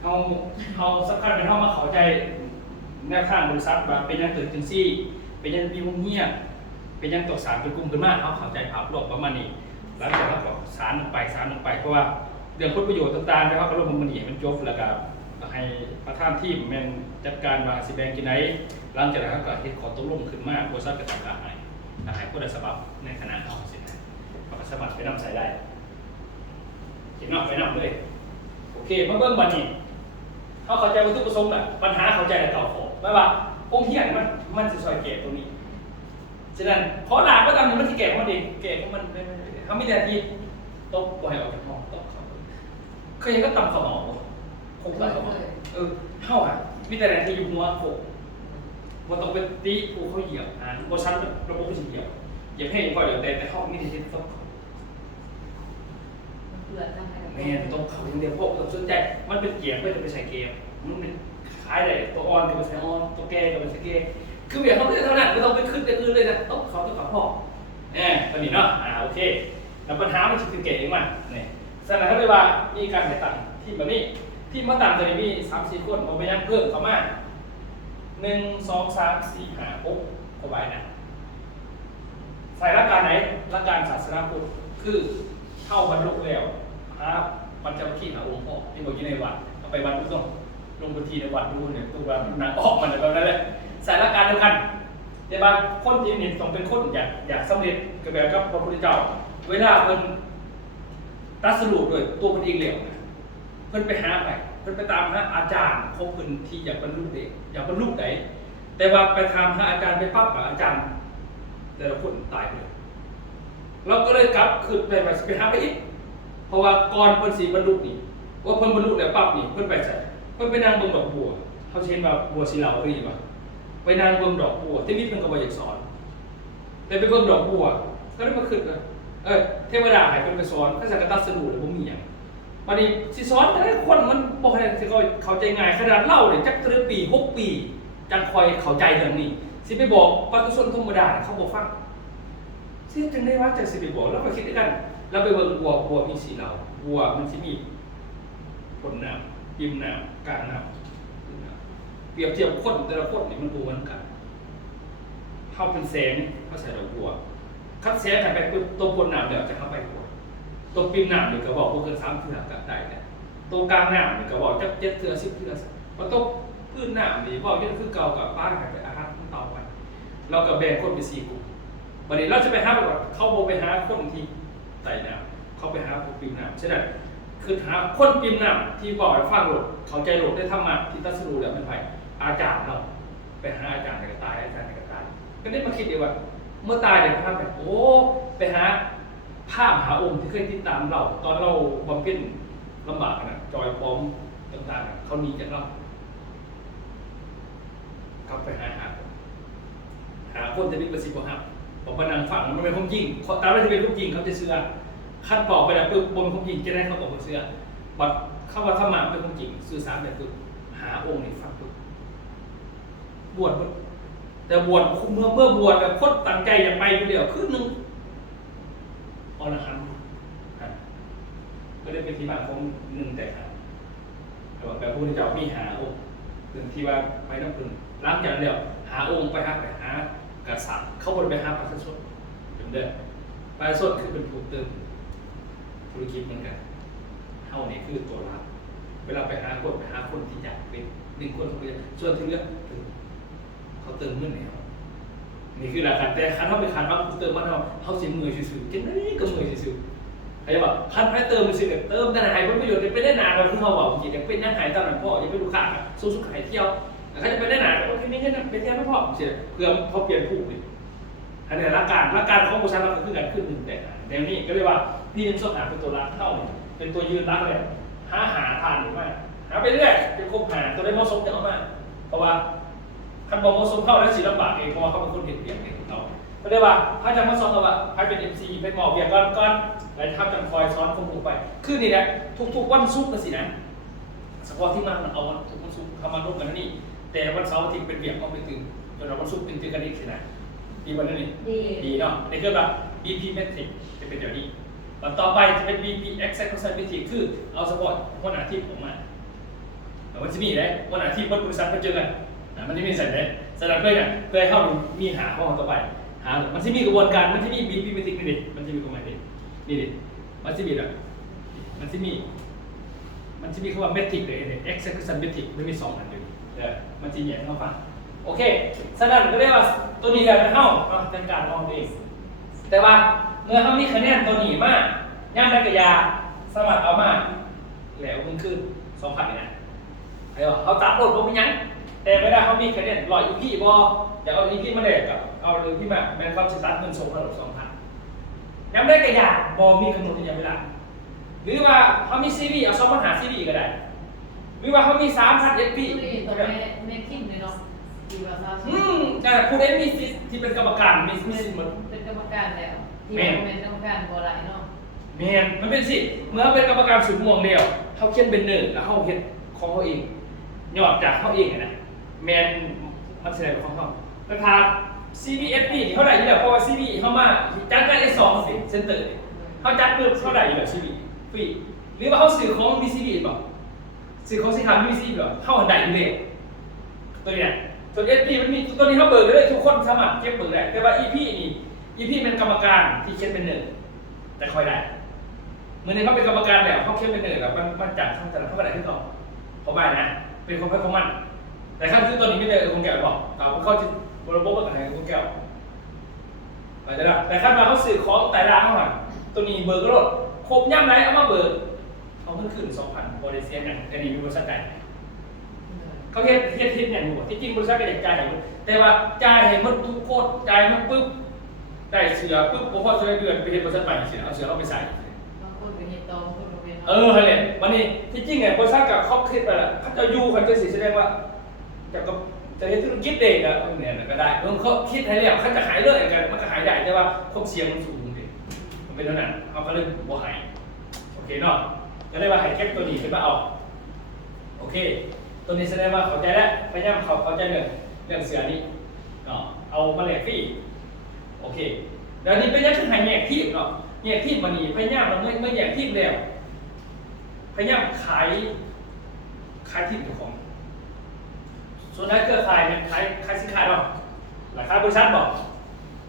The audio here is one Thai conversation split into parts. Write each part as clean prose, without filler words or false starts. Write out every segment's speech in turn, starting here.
เขาเขาสักครั้งเป็นเขามาเข้าใจแนวทางบริษัทว่าเป็นยังเกิดจังซี่เป็นยังมีวงเงียบเป็นยังตัวสารเป็นกลุ่มขึ้นมาเขาเข้าใจภาพรวมประมาณนี้หลังจากนั้นก็สารลงไปเพราะว่าเรื่องผลประโยชน์ต่างๆนะครับก็ลงมันมันจบแล้วก็ให้ประธานทีมแมนจัดการว่าสิแบ่งกินไหนหลังจากนั้นก็เฮ็ดขอตกลงขึ้นมาบริษัทก็จัดการให้ผู้ใดสมัครในคณะเขาสินะเขาสมัครไปนำใส่ได้เขียนนอกไปนำเลยโอเคมาเบิ่งบัดนี้เขาเข้าใจวัตถุประสงค์แหละปัญหาเข้าใจแต่เก่าของไม่ว่าองค์เทียนมันจะซอยเกตตรงนี้ฉะนั้นขอหลานก็ตามนี้มันที่เกตของมันเองเกตของมันเขาไม่ได้ที่ตบปล่อยออกจากห้องตบเขาเคยเห็นก็ตำขมอโคกตำขมอเท่าอ่ะมีแต่ที่อยู่หัวโคกมันต้องเป็นตีผู้เขาเหยียบโมชั่นระบบผู้เหยียบให้พอเดี๋ยวแต่ห้องนี่ที่ตบเขาแม่ตบเขาอย่างเดียวพวกเราสนใจมันเป็นเกียร์เพื่อจะไปใส่เกมมันเป็นขายได้ตัวอ่อนจะไปใส่อ่อนตัวแก่จะไปใส่แก่คือเบียร์เขาไม่ได้เท่านั้นไม่ต้องไปขึ้นแต่อื่นเลยนะตบเขาตบกับพ่อตอนนี้เนาะโอเคแล้วปัญหามันคือเก่งมากเนี่ยแสดงให้เลยว่ามีการแต่ตั้งที่แบบนี้ที่มาตั้งตัวนี้มี3-4 คนผมไปยังเพิ่มเข้ามา1 2 3 4 5 6เข้าไปนะใส่หลักการไหนหลักการศาสนาพุทธคือเข้าบรรลุแล้วปัญจวัคคีย์องค์พ่อที่บอกอยู่ในวัดเอาไปวัดทุกต้องลงพื้นที่ในวัดดูเนี่ยตัววัดนางออกมันแบบนั้นแหละใส่หลักการเดียวกันแต่บางคนที่เนี่ยต้องเป็นคนอยากสำเร็จกับแบบกับพระพุทธเจ้าเวลาเพิ่นตรัสรู้ด้วยตัวเพิ่นเองแล้วเพิ่นไปหาไปเพิ่นไปตามหาอาจารย์ของเพิ่นที่อยากบรรลุเด็กอยากบรรลุไหนแต่ว่าไปทำหาอาจารย์ไปปั๊บกับอาจารย์แต่ละคนตายไปเลยเราก็เลยกลับขึ้นไปหาไปอีกเพราะว่าก่อนเพิ่นสิบรรลุนี่ว่าเพิ่นบรรลุแล้วปั๊บนี่เพิ่นไปใส่เพิ่นไปนั่งเบิ่งดอกบัวเขาเช่นว่าบัวศิลารีป่ะไปนั่งเบิ่งดอกบัวที่นี่เพิ่นก็บ่อยากสอนแต่ไปเบิ่งดอกบัวก็ได้มาขึ้นเทวดาให้เพิ่นไปสอนก็สักกตัสรู้แล้วบ่มีหยังบัดนี้สิสอนแต่คนมันบ่ได้สิเข้าใจง่ายขนาดเล่าเนี่ยจัก3 ปี 6 ปีจังค่อยเข้าใจเรื่องนี้สิไปบอกปัจจุชนธรรมดาเขาบ่ฟังสิจังได้ว่าจะสิไปบอกแล้วก็คิดด้วยกันเราไปเบิ่งบัวมีสีเหล่าบัวมันสิมีผลน้ำริมน้ำกลางน้ำเปรียบเทียบคนแต่ละคนนี่มันบ่เหมือนกันเข้าเป็นแสงเขาใส่ดอกบัวคัดแสงให้ไปตัวบนน้ำเดี๋ยวจะเข้าไปบัวตัวปิมน้ำนี่ก็บอกบ่เกิน3 เทื่อก็ได้เนี่ยตัวกลางน้ำนี่ก็บอกจัก7 เทื่อ 10 เทื่อพอตัวพื้นน้ำนี่บอกยังคือเก่ากับป้าให้ไปอาหารต่อไปเราก็แบ่งคนเป็น4 กลุ่มวันนี้เราจะไปหาแบบเข้าโบไปหาคนที่ไต่น้ำเข้าไปหาผู้ปิมน้ำฉะนั้นคือหาคนปิมน้ำที่บอกฟังโหลดเข้าใจโหลดได้ทำมาที่ตัสรู้แล้วเป็นไผอาจารย์เราไปหาอาจารย์ในกระตายอาจารย์ในกระตายก็ได้มาคิดดีว่าเมื่อตายเดี๋ยวภาพแบบไปหาภาพหาองค์ที่เคยติดตามเราตอนเราบำเพ็ญลำบากนะจอยพร้อมต่างๆเขาหนีจากเรากลับไปหาคนจะมีประสิทธิภาพบอกว่านังฝังมันเป็นความจริงตามที่เป็นความจริงเขาจะเชื่อขั้นบอกไปแล้วปุ๊บบนความจริงจะได้เขาบอกว่าเชื่อบัดเข้ามาธรรมะเป็นความจริงสื่อสารแบบปุ๊บหาองค์ในฝังปุ๊บบวชแต่บวชเมื่อบวชแบบโคตรตั้งใจอย่าไปอยู่เดียวคือ1อรหันต์ก็ได้เป็นที่มาของ1แต่แต่ว่าแบบพระพุทธเจ้ามีหาองค์ถึงที่ว่าไปน้ำพึ่งหลังจากแล้วหาองค์ไปหากษัตริย์เข้าบนไปหาประชาชนเป็นเด้อประชาชนคือเป็นผู้เติมธุรกิจเหมือนกันเท่านี้คือตัวรับเวลาไปหาคนที่อยากเป็น1 คนส่วนที่เหลือเขาเติมเงินให้เขานี่คือหลักการแต่คันเขาไปคันว่าเติมมันเขาเสียมือซื่อๆจังได๋ก็มือซื่อๆใครจะบอกคันให้เติมซื่อๆเติมแต่หายผลประโยชน์เป็นได้นานเราคือเขาบอกจริงๆเป็นยังหายตอนนั้นพ่อยังไม่รู้ค่าสู้สุขหายเที่ยวเขาจะไปได้นานโอเคไม่ใช่นะไปเที่ยวไม่พอเสียเพื่อเขาเปลี่ยนผู้เลยอันนี้หลักการของผู้ชายเราคือการขึ้น1แต่แนวนี้ก็เรียกว่าพี่นึงสอบหาเป็นตัวรักเท่าเป็นตัวยืนรักเลยหาทานหรือไม่หาไปเรื่อยเป็นคบหาตัวได้เหมาะสมจะเอามาเพราะว่าคันบอกว่าสมเข้าแล้วศิลปะเองเพราะว่าเขาเป็นคนเห็นเปลี่ยนเองเราก็เรียกว่าพระอาจารย์มาสอนเราว่าให้เป็น MC เป็นหมอเบียร์ก้อนแล้วทำจังคอยสอนคงถูกไปคือนี่แหละทุกวันศุกร์นะสินะเฉพาะที่มาเอาทุกวันศุกร์เข้ามาร่วมกันนี่แต่วันเสาร์อาทิตย์เป็นเบียร์ก็ไปตื่นจนเราวันศุกร์ตื่นกันอีกสินะดีวันนี้ดีเนาะในเครื่องแบบ BP Metric จะเป็นแบบนี้ต่อไปจะเป็น BP Execution Metric คือเอาเฉพาะคนอาทิตย์ออกมา มันจะมีได้วันอาทิตย์บริษัทมาเจอกันมันจะมีสัญญาณสำหรับเพื่อนเพื่อให้เข้ามีหาข้อมูลต่อไปหามันจะมีกระบวนการมันจะมีบีมิติกนี่ดิมันจะมีกระบวนการนี่ดิมันจะมีแบบมันจะมีคำว่าเมทริกเลยเนี่ย execution metric มันมี2 อันเลยมันจะแยกเข้าฟังโอเคฉะนั้นก็เรียกว่าตัวนี้การเข้าในการมองเองแต่ว่าเมื่อเขามีคะแนนตัวนี้มากย่างนักยาสมัครเอามาแล้วมันขึ้น2,000เลยนะเขาตัดบทผมยังแต่เวลาเขามีคะแนน100 EP บอจะเอา EP มาแลกกับเอาเลยพี่มาแมนเขาจะตัดเงินส่งระดับ2,000ย้ำได้กระยาบอมีกำหนดระยะเวลาหรือว่าเขามีซีรีส์เอา2 ปัญหาซีรีส์ก็ได้หรือว่าเขามี3,000 EP ตัวเมทิมเลยเนาะดีกว่าซาชิ แต่คุณได้มีสิทธิ์ที่เป็นกรรมการมีสิทธิ์หมด เป็นกรรมการแล้วที่เป็นกรรมการบ่ได้เนาะแมนมันเป็นสิเมื่อเป็นกรรมการสุดม่วงเดียวเขาเขียนเป็น1แล้วเขาเขียนของเขาเองยอดจากเขาเองนะแมนมันแสดงของเขาแต่ถ้า CBFP นี่เขาได้อยู่แล้วเพราะว่า CB เข้ามาจัดได้2สิเซนเตอร์เขาจัดเพิ่มเขาได้อยู่แล้ว CB ฟรีหรือว่าเขาสื่อของมี CB เปล่าสื่อของสินค้ามี CB เปล่าเข้าได้อยู่เลยตัวนี้ส่วน SP มันมีตัวนี้เขาเบิกได้ทุกคนสามารถเก็บเบิกได้แต่ว่า EP นี่ EP เป็นกรรมการที่เขียนเป็น1แต่คอยได้เมื่อนี้เขาเป็นกรรมการแล้วเขาเขียนเป็น1แล้วมันจัดช่องแต่ละเขาก็ได้ที่ต่อเขาไปนะเป็นคนให้ของมันแต่ขั้นคือตัวนี้ไม่ได้คงแก้วบอกเขาจะระบบอะไรคงแก้วแต่ขั้นมาเขาสื่อของแต่ละเขาหน่อยตัวนี้เบิกรถครบย่ำไรเอามาเบิกเขาขึ้น 2,000 บริษัทอย่างอันนี้มีบริษัทใดเขาเฮ็ดอย่างนี้ที่จริงบริษัทก็อยากจ่ายแต่ว่าจ่ายให้มันทุกโคตรจ่ายมันปุ๊บได้เสือปุ๊บพอจะได้เดือนไปเฮ็ดบริษัทใหม่เสือเอาเสือเอาไปใส่บางคนเป็นเฮ็ดตองบางคนเป็นเลยวันนี้ที่จริงไงบริษัทกับเขาคิดไปแล้วเขาจะอยู่เขาจะแสดงว่าจะเฮ็ดธุรกิจเองอะเนี่ยก็ได้เขาคิดให้แล้วเขาจะขายเลยกันมันก็ขายได้แต่ว่าความเสี่ยงมันสูงเลยมันเป็นเท่านั้นเขาก็เลยบ่หายโอเคเนาะก็ได้ว่าหายเก็บตัวนี้ขึ้นมาเอาโอเคตัวนี้แสดงว่าเข้าใจแล้วพยายามเข้าใจเรื่องเสือนี้เนาะเอามาแลกฟรีโอเคเดี๋ยวนี้เป็นยังไงหายแยกทีมเนาะแยกทีมวันนี้พยายามเราไม่แยกทีมแล้วพยายามขายทีมของส่วนนั้นเครือข่ายเนี่ยขายสินค้าเนาะหลายขายบริษัทบอก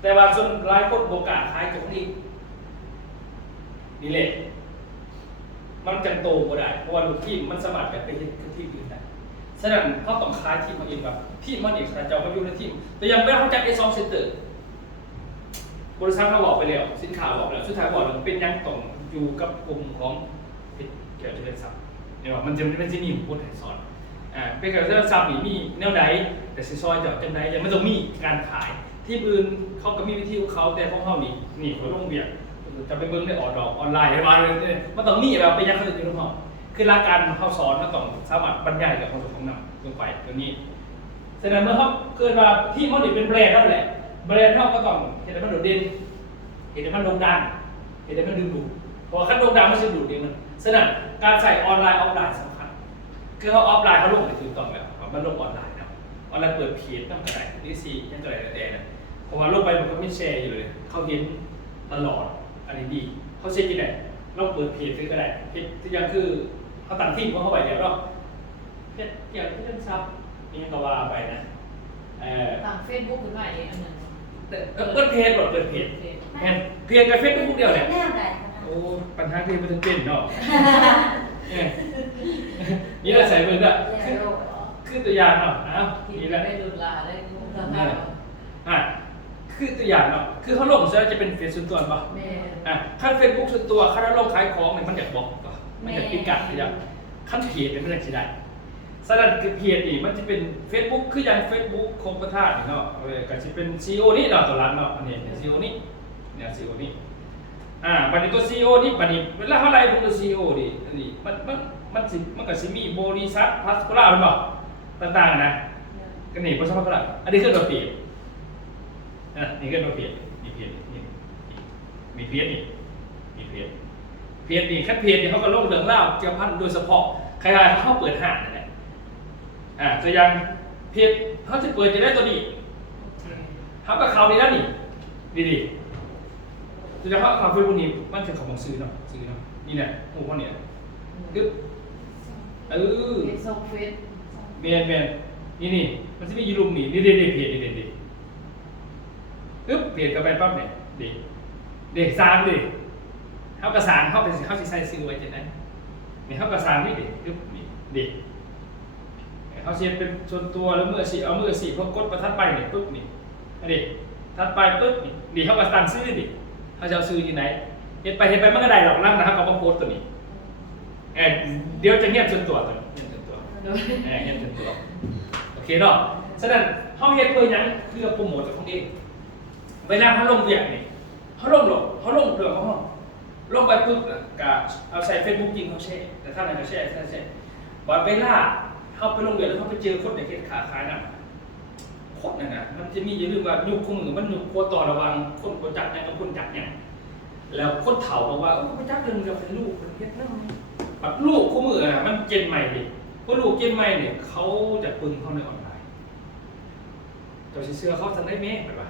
แต่ว่าส่วนรายคนโอกาสขายจากนี้นี่แหละมันจังโตก็ได้เพราะว่าลูกทีมมันสามารถแบบไปเห็นทีมอื่นได้ฉะนั้นเขาต้องขายทีมมาเองแบบทีมมันเองจะมาอยู่ในทีมแต่ยังไม่เข้าใจไอ้2 เซนเตอร์บริษัทเขาบอกไปแล้วสินค้าบอกแล้วสุดท้ายบอกแล้วเป็นยังต้องอยู่กับกลุ่มของเกี่ยวกับทรัพย์เนี่ยว่ามันจะมีผู้ถ่ายสอนเป็นเกี่ยวกับทรัพย์มีแนวใดแต่สิซอยจากจังใดยังไม่ต้องมีการขายที่อื่นเขาก็มีวิธีของเขาแต่ของเขานี่เขาลงเบียดจะไปเบิ้งได้ออนไลน์อะไรเลยมันต้องมีแบบเป็นยังเขาจะอยู่ในห้องคือหลักการเขาสอนมันต้องสามารถบรรยายกับคนของนำลงไปตัวนี้แสดงว่าเขาเกิดว่าที่เขาเป็นแบรนด์นั่นแหละแบรนด์เขาก็ต้องเห็นให้มันโดดเด่นเห็นให้มันโด่งดังเห็นให้มันดึงดูดเพราะขั้นโด่งดังไม่ใช่ดูดเด่นมันฉะนั้นการใส่ออนไลน์ออฟไลน์สำคัญคือเขาออฟไลน์เขาลงในถูกต้องแล้วมันลงออนไลน์นะออนไลน์เปิดเพจต้องกระไรดีซียังกระไรแต่เพราะว่าลงไปมันก็ไม่แชร์อยู่เลยเขาเห็นตลอดอันนี้ดีเขาเช็คยังไงเราเปิดเพจก็ได้เพจที่ยังคือเขาตั้งที่เขาเข้าไปแล้วเนาะเพจเกี่ยวกับเรื่องซับนี่ก็ว่าไปนะต่างเฟซบุ๊กหรือไม่อันนึงเปิดเพจหรอเปิดเพจเพจกับเฟซบุ๊กเดียวเนี่ยโอ้ปัญหาคือมันจะเป็นเนาะนี่เราใส่เบอร์ด้วยคือตัวอย่างเนาะนี่แหละไม่ดุลาได้งงกันคือตัวอย่างเนาะคือเขาลงจะเป็นเฟซส่วนตัวป่ะขั้นเฟซบุ๊กส่วนตัวขั้นลงขายของเนี่ยมันอยากบอกก็มันอยากปิดกัดอย่างขั้นเพจเนี่ยมันอยากใช้ได้สำหรับเพจนี่มันจะเป็น Facebook คืออย่าง Facebook ของประธานเนาะก็จะเป็น CEO นี่เนาะตัวร้านเนาะอันนี้ CEO นี่เนี่ย CEO นี่บัดนี้ตัว CEO นี่บัดนี้เวลาเท่าไรพวกตัว CEO ดิอันนี้มันก็สิมีบริษัทพาสปอร์ตหรือเปล่าต่างๆนะก็นี่บริษัทพาสปอร์ตอันนี้คือตัวเพจนี่คือตัวเพจมีเพจนี่มีเพจนี่มีเพจนี่แค่เพจนี่เขาก็ลงเรื่องเล่าเกี่ยวพันโดยเฉพาะใครๆเขาเปิดห้างนั่นแหละจะยังเพจเขาจะเปิดจะได้ตัวนี้เขาก็เขาดีแล้วนี่ดีโดยเฉพาะคาเฟ่พวกนี้มันเป็นของซื้อเนาะนี่แหละโอ้พวกนี้คือ เออ เฟซส่งเฟซ แม่นนี่มันจะมีอยู่ลุมนี่นี่เพจนี่ปึ๊บเพจกับไปปั๊บเนี่ยเด็กสร้างดิเขากระสานเขาเป็นเขาสิใส่ซื้อไว้จังได๋นี่เขากระสานนี่ดิปึ๊บนี่ดิเขาเสียเป็นส่วนตัวแล้วมือสิพอกดประทัดไปนี่ปึ๊บนี่อันนี้ทัดไปปึ๊บนี่เขาก็ตั้งซื้อดิเขาจะเอาซื้อที่ไหนเฮ็ดไปมันก็ได้ดอกนั่นนะครับเขาก็โพสต์ตัวนี้เดี๋ยวจะเงียบจนตัวตัวเงียบจนตัว โดย เงียบจนตัวโอเคเนาะฉะนั้นเขาเฮ็ดเพื่อหยังเพื่อโปรโมทของเองเวลาเขาลงเวียกนี่เขาลงเรื่องของเขาลงไปปุ๊บก็เอาใส่ Facebook จริงเขาแชร์แต่ถ้าไหนก็แชร์ว่าเวลาเขาไปลงเวียกแล้วเขาไปเจอคนในเขตขาขายน่ะคนนั่นน่ะมันจะมีอย่าลืมว่ายุคคู่มือมันยุคโคต่อระวังคนบ่จักเนี่ยกับคนจักเนี่ยแล้วคนเฒ่าบอกว่าบ่จักเรื่องกับเป็นลูกเป็นเฮ็ดนำแบบลูกคู่มือน่ะมันเจนใหม่ดิพวกลูกเจนใหม่เนี่ยเขาจะปึงเข้าในออนไลน์เจ้าสิเชื่อเขาจังได้แม่แบบว่า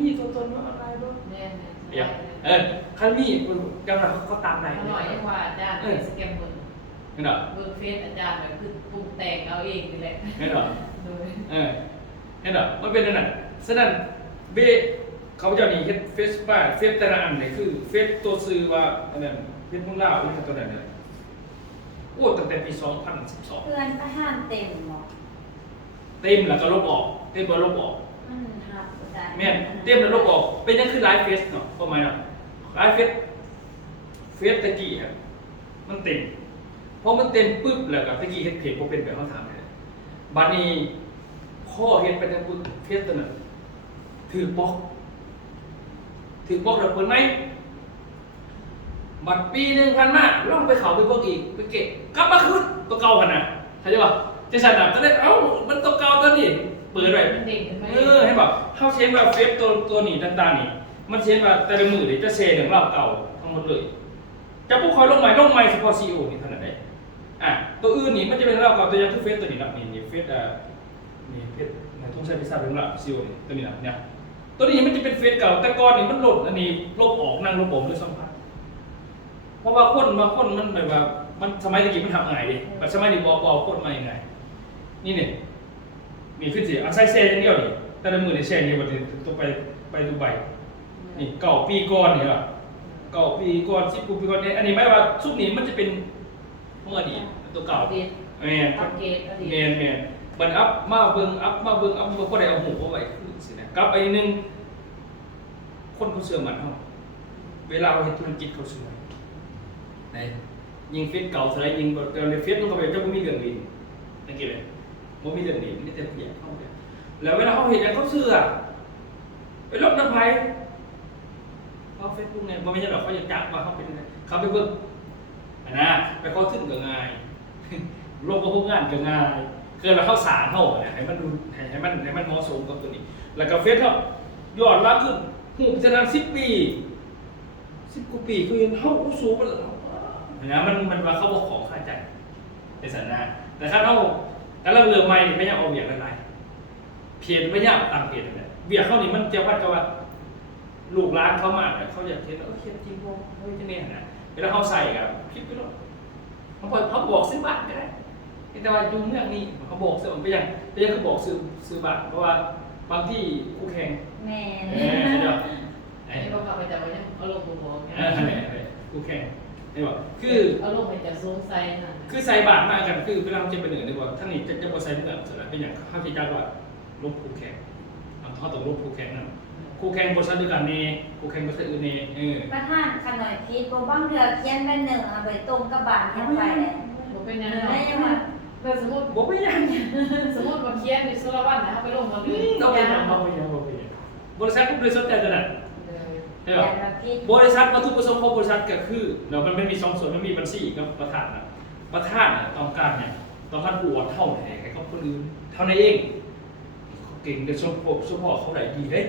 มีตัวตนว่าออนไลน์บ่ แม่น เดี๋ยวคันมีจังหวะเขาตามได้ อร่อยยังว่าอาจารย์เป็นสแกมเมอร์ เห็นเหรอ เบิ่งเฟซอาจารย์แบบคือปรุงแต่งเอาเองนี่แหละ เห็นเหรอ โดย เห็นเหรอมันเป็นนั่นน่ะฉะนั้นเบเขาจะนี่เฮ็ดเฟซบ้าเฟซแต่ละอันนี่คือเฟซตัวซื้อว่าอันนั้นเฟซมุ่งล่าวนี่ตัวนั้นน่ะโอ้ตั้งแต่ปี2012 เพื่อนประหารเต็มหมด เต็มแล้วก็ลบออกเต็มแล้วลบออก มันหักได้ แม่นเต็มแล้วลบออกเป็นนั่นคือไลฟ์เฟซเนาะประมาณนั้นไลฟ์เฟซตะกี้ครับมันเต็มพอมันเต็มปุ๊บแล้วก็ตะกี้เฮ็ดเพจบ่เป็นแบบเขาถามเลยบัดนี้ข้อเฮ็ดไปทางปุ๊บเฟซตัวนั้นถือบล็อกแล้วเปิดไหมบัดปีหนึงผ่านมาลองไปเข้าไปเบิ่งอีกไปเก็บกลับมาคืนตัวเก่ากันน่ะเข้าใจป่ะจะสั่นน่ะก็ได้มันตัวเก่าตัวนี้เปิดไว้ มันเด้งขึ้นมา ให้แบบเขาเช็คว่าเฟซตัวนี้ต่างๆนี่มันเช็คว่าแต่ละมือนี่จะเซหนึ่งรอบเก่าทั้งหมดเลยจะพวกคอยลงใหม่เฉพาะซีโอนี่เท่านั้นเองตัวอื่นนี่มันจะเป็นรอบเก่าตัวอยังคือเฟซตัวนี้นะนี่เฟซนี่เฟซทุ่งใช้พิซซ่าเป็นรอบซีโอนี่ตัวนี้นะเนี่ยตัวนี้มันจะเป็นเฟซเก่าแต่ก่อนนี่มันหล่นอันนี้ลบออกนั่งลบออกด้วยสัมผัสเพราะว่าคนบางคนมันแบบว่ามันสมัยตะกี้มันทำไงดิแต่สมัยนี้บอกคนมายังไงนี่เนี่ยมีขึ้นสิอาศัยแชร์อย่างเดียวนี่แต่ละมือในแชร์นี่วันนี้ต้องไปดูใบนี่เก่าปีก่อนนี่ล่ะเก่าปีก่อน10 ปีก่อนนี่อันนี้หมายว่าชุดนี้มันจะเป็นเมื่ออดีตตัวเก่า เดท แม่น อัปเกรดอดีต แม่นบัดอัพมาเบิ่งบ่ได้เอาหูเอาไว้คือสินะกลับไปนึงคนเขาเชื่อมันเฮาเวลาเราเฮ็ดธุรกิจเขาเชื่อไหนยิงเฟซเก่าเท่าไหร่ยิงบ่ในเฟซมันก็แบบจะบ่มีเรื่องดีสังเกตมั้ยบ่มีเรื่องดีมีแต่ผู้ใหญ่เข้าไปแล้วเวลาเขาเห็นแล้วเขาเชื่อไปลบน้ำไผเขาเฟซบุ๊กเนี่ยบ่แม่นหรอกเขาอยากจักว่าเขาเป็นไงเขาไปเบิ่งนะไปเข้าถึงก็ง่าย ลงกับพวกงานก็ง่ายเกิดเราเข้าสารเท่าเนี่ยให้มันดูให้มันเหมาะสมกับตัวนี้ แล้วก็เฟซครับยอดรับขึ้นหูจะนาน10 ปี10 กว่าปีเขาเห็นเท่าสูงไปแล้วนะมันว่าเขาบอกของค่าใจในสถานะแต่ถ้าเราแต่เราเรือไม่ไม่อยากเอาเบียดอะไรเพียรไม่อยากตามเพียรเนี่ยเบียดเขานี่มันจะวัดกับว่าลูกร้านเขามาเนี่ยเขาอยากเห็นเขียนจริงพวกเฮ้ยจะเนี่ยนะเวลาเขาใส่กับคลิปไปแล้วเขาบอกซื้อบัตรก็ได้แต่ว่าดูเมืองนี้เขาบอกซื้อไปยังคือบอกซื้อบัตรเพราะว่าบางที่คู่แข่ง แม่ เดี๋ยว ไอ้พวกเขาไปจับไว้เนี่ยเอาลงบ่บอกเนี่ย คู่แข่งนี่บอกคือ เอาลงไปจากสงสัยน่ะ คือใส่บาทมากันคือเวลาเราจะไปเหนือเนี่ยว่าท่านนี่จะบ่ใส่เมืองสำหรับเป็นอย่างข้าพเจ้าว่าลบคู่แข่งเขาต้องลบคู่แข่งนั่นคู่แข่งบริษัทด้วยกันนี่คู่แข่งบริษัทอื่นนี่ประธานขน่อยพีดบ่บางเดือเขียนเป็นหนึ่งเอาไปตรงกับบานยังไปเลย บ่เป็นยัง ได้ ไง ยังว่า เออสมมุติ บ่ไปยัง สมมุติว่าเขียนอยู่สุรวัตรนะเอาไปลงมาเลย เอาไปยังบริษัทก็บริษัทแต่ละนั้นใช่ แบ ป่ะ บพีด บริษัทวัตถุประสงค์ของบริษัทก็คือเดี๋ยวมันมี2 ส่วนมันมีบัญชีกับประธานนะประธานต้องการเนี่ยต้องการอวดเท่าไหร่ให้กับคนอื่นเท่านั้นเองเขาเก่งในส่วนพวกเขาได้ดีเด้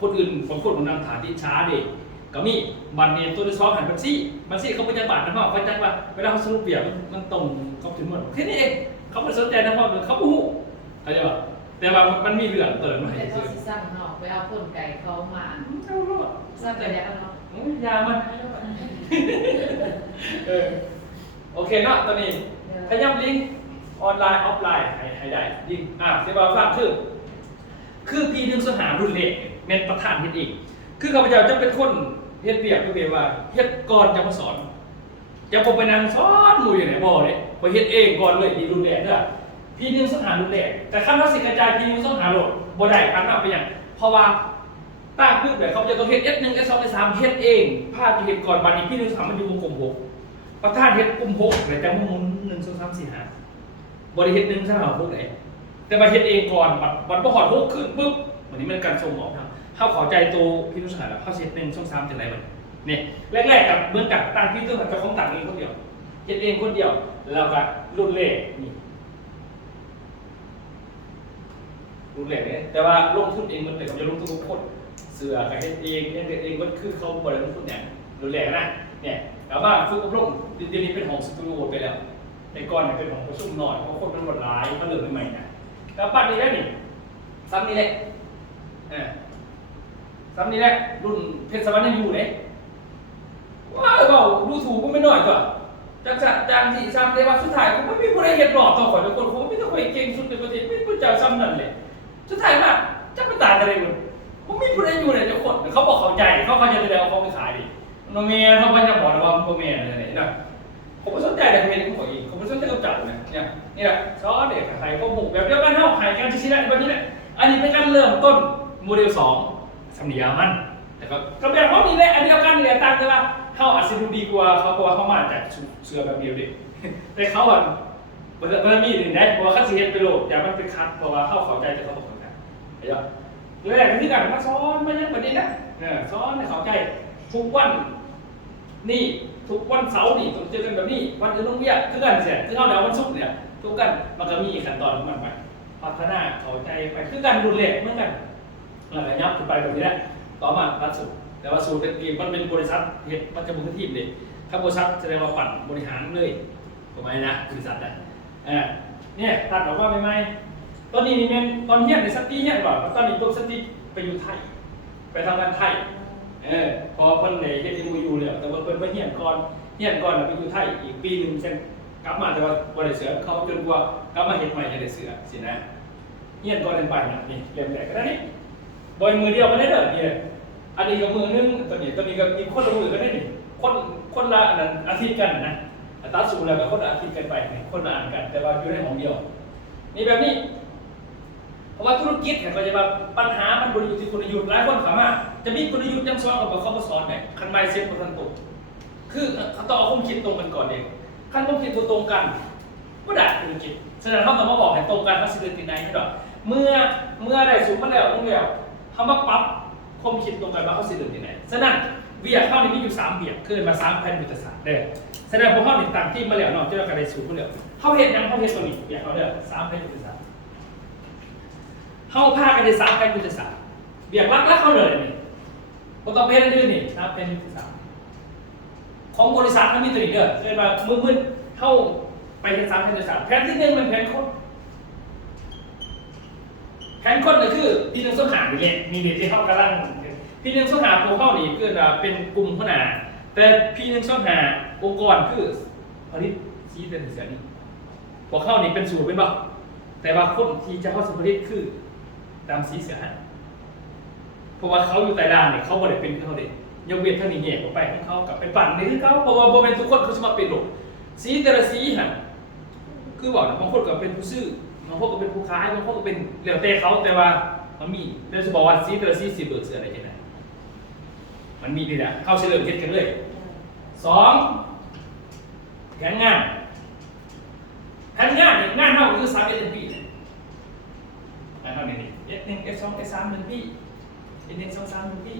คนอื่นบางคนมันนำฐานที่ช้าเด็กก็มีบัตรเนี่ยตัวที่2หันบัญชีเขาประหยัดบัตรนะพ่อเขาจัดว่าเวลาเขาสรุปเบียมันตรงกับถึงหมดแค่นี้เองเขาไม่สนใจนะพ่อเขาไม่รู้เข้าใจป่ะแต่ว่ามันมีเรื่องเติมมาให้ แต่เขา ซื้อ สิสั่งเนาะไปเอาคนไก่เขามา เอาลูก สั่งไก่แล้วเนาะ ยามัน โอเคเนาะตอนนี้พยายามลิงก์ออนไลน์ออฟไลน์ให้ได้ยิงเสียบาฟังคือปีหนึ่งสหารุ่นเล็กเมนประธานเฮ็ดเองคือข้าพเจ้าจะเป็นคนเฮ็ดเบียกคือว่าเฮ็ดก่อนจะมาสอนจะผมไปนั่งสอนหมู่อยู่ไหนบ่เนี่ยพอเฮ็ดเองก่อนเลยอีรุ่นแรกเด้อปีหนึ่งสหารุ่นแรกแต่ขั้นว่าสิกระจายปีหนึ่งสหาโหลดบ่ได้อันนั้นเป็นหยังเพราะว่าตั้งปึ๊บแบบเขาจะต้องเฮ็ด S1 S2 S3 เฮ็ดเองภาคที่เฮ็ดก่อนบัดนี้ปีหนึ่งสหามันอยู่วงกลม6ประธานเฮ็ดกลุ่ม6แต่จะหมุน1 2 3 4 5บ่ได้เฮ็ด1 3 5 6ได้แต่มาเฮ็ดเองก่อนบัดบ่ฮอด6ขึ้นปึ๊บวันนี้มันการส่งออกครับเข้าเข้าใจตัวพี่นุชาแล้วเข้าเฮ็ด1 2 3จังได๋บัดนี่แรกๆกับเหมือนกับตั้งพี่ตัวกับเจ้าของตั้งเองคนเดียวเฮ็ดเองคนเดียวแล้วก็รุ่นแรกนี่รุ่นแรกเนี่ยแต่ว่าลงทุนเองมันเป็นกับจะลงทุนทุกคนเสือกับเฮ็ดเองเฮ็ดเองมันคือเขาบ่ได้ลงทุนหยังรุ่นแรกนะเนี่ยแต่ว่าฝึกอบรมเดี๋ยวนี้เป็นของสตูดิโอไปแล้วในก่อนเนี่ยเป็นของประชุมน้อยเพราะคนมันหมดหลายเขาเริ่มใหม่ๆนะแล้วปัจจุบันนี่ซ้ำนี่แหละซ้ำนี่แหละรุ่นเพชรสวรรค์ยังอยู่เลยว้าวดูถูกก็ไม่น้อยตัวจางที่ซ้ำเลยว่าสุดท้ายผมไม่มีคนใดเห็นหลอดต่อขอทุกคนผมไม่ต้องไปเก่งสุดในประเทศไม่ผู้เจ้าซ้ำนั่นเลยสุดท้ายมากจะไม่ต่างกันเลยมันผมมีคนใดอยู่ในทุกคนเขาบอกเข้าใจเขาจะไปเอาของไปขายดิโนเมียเขาจะบอกว่าโนเมียอะไรนะผมไม่สนใจแต่เมียผมเองผมไม่สนใจกับจับเนี่ยนี่แหละซอสเด็กไข่ข้าวหมูแบบเดียวกันเท่าไข่กันชิ้นละแบบนี้แหละอันนี้เป็นการเริ่มต้นโมเดล2สำเนียงมันแต่ก็แบบเขานี่แหละอันเดียวกันนี่แหละต่างกันว่าเขาอาจจะดูดีกว่าเขาเพราะว่าเขามาจากเสือแบบเดียวดิแต่เขาอ่ะมันมีอื่นได้เพราะว่าเขาเสียไปโหลดอย่ามันเป็นคัดเพราะว่าเขาเข้าใจแต่เขาบอกเข้าใจเห็นไหมแรกที่กันมาซ้อนมายังแบบนี้นะซ้อนให้เข้าใจทุกวันนี่ทุกวันเสาร์นี่ต้องเจอกันแบบนี้วันอื่นต้องเรียกคือกันเสียคือเขาเดี๋ยววันศุกร์เนี่ยทุกกันมันก็มีขั้นตอนของมันไปพัฒนาเข้าใจไปคือกันรุนแรงเหมือนกันอะไรยับขึ้นไปแบบนี้แหละต่อมาล่าสุดแต่ว่าสูตรเป็นเกมมันเป็นบริษัทเห็ดมันจะมือทีมเลยถ้าบริษัทแสดงว่าปั่นบริหารเลยถูกไหมนะบริษัทนะเนี่ยตัดออกว่าไหมตอนนี้นี่เป็นตอนเฮียนในสตีเฮียนก่อนตอนนี้พวกสตีไปอยู่ไทยไปทำงานไทยพอเพิ่นในเฮ็ดที่มูอยู่เลยแต่ว่าเพิ่นไปเฮียนก่อนแล้วไปอยู่ไทยอีกปีนึงเช่นกลับมาแต่ว่าบ่ได้เสือเขาจนกว่ากลับมาเฮ็ดใหม่จะได้เสือสินะเฮียนก่อนเล่นไปนะนี่เล่มแรกก็ได้นี่บ่อยมือเดียวก็ได้เด้อนี่อันนี้ก็มือนึงตอนนี้ก็อีกคนละมือก็ได้นี่คนละอันนั้นอาทิตย์กันนะตัดสูแล้วก็คนละอาทิตย์กันไปคนละอ่านกันแต่ว่าอยู่ในห้องเดียวนี่แบบนี้เพราะว่าธุรกิจเนี่ยก็จะแบบปัญหามันบริยุทธ์ที่กลยุทธ์หลายคนถามว่าจะมีกลยุทธ์ยังซ้อนกับเขาสอนไหมคันไมเซ็ตของท่านตกคือเขาต้องเอาความคิดตรงกันก่อนเองขั้นต้องคิดตรงกันก็ได้ธุรกิจฉะนั้นเขาต้องมาบอกให้ตรงกันว่าสิ่งใดที่ใดเมื่อได้สูงมาแล้วเขามาปรับความคิดตรงกันว่าเขาสิ่งใดที่ไหนฉะนั้นเบียร์เข้าในนี้อยู่3เบียร์คือมา3แผ่นยุทธศาสตร์ได้แสดงพอเข้าในต่างที่มาแล้วเนาะจะกันได้สูงมาแล้วเขาเห็นยังเขาเห็นตรงนี้เบียร์เขาเด้อ3แผ่นยุทธศาสตร์เข้าพากันใน3แผ่นยุทธศาสตร์เบียร์รักเขาเลยนี่ก็ต้องเป็นอื่นนี่3แผ่นยุทธศาสตร์ของบริษัทมันมีตัวนี้เด้อเรียกว่ามือเข้าไปเป็น3แผ่นยุทธศาสตร์แผ่นที่1มันแผ่นคนก็คือพี่นึงส้นหานี่แหละมีเด็กที่เข้ากำลังพี่นึงส้นหาพวกเข้านี่คือเป็นกลุ่มขนาดแต่พี่นึงส้นหาองค์กรคือผลิตซีเป็นเสียนี่พวกเข้านี่เป็นสูตรเป็นบ่แต่ว่าคนที่จะเข้าสู่ผลิตคือตามสีเสียเพราะว่าเขาอยู่ใต้ด่านเนี่ยเขาบ่ได้เป็นเขาเด็กยกเว้นเท่านี้เนี่ยออกไปของเขากับไปปั่นในที่เขาเพราะว่าบ่เป็นทุกคนเขาสมัครเป็นหรอกสีแต่ละสีฮะคือบอกนะบางคนก็เป็นผู้ซื้อบางคนก็เป็นผู้ขายบางคนก็เป็นเหลี่ยวเตะเขาแต่ว่ามันมีเดี๋ยวจะบอกว่าสีแต่ละสีเบิกเสืออะไรยังไงมันมีดีนะเข้าเฉลิมเฮ็ดกันเลย2แผนงานเนี่ยงานเท่าคือ3 ปีงานเท่านี้S1 S2 S3 1 ปีS1 S2 3 1 ปี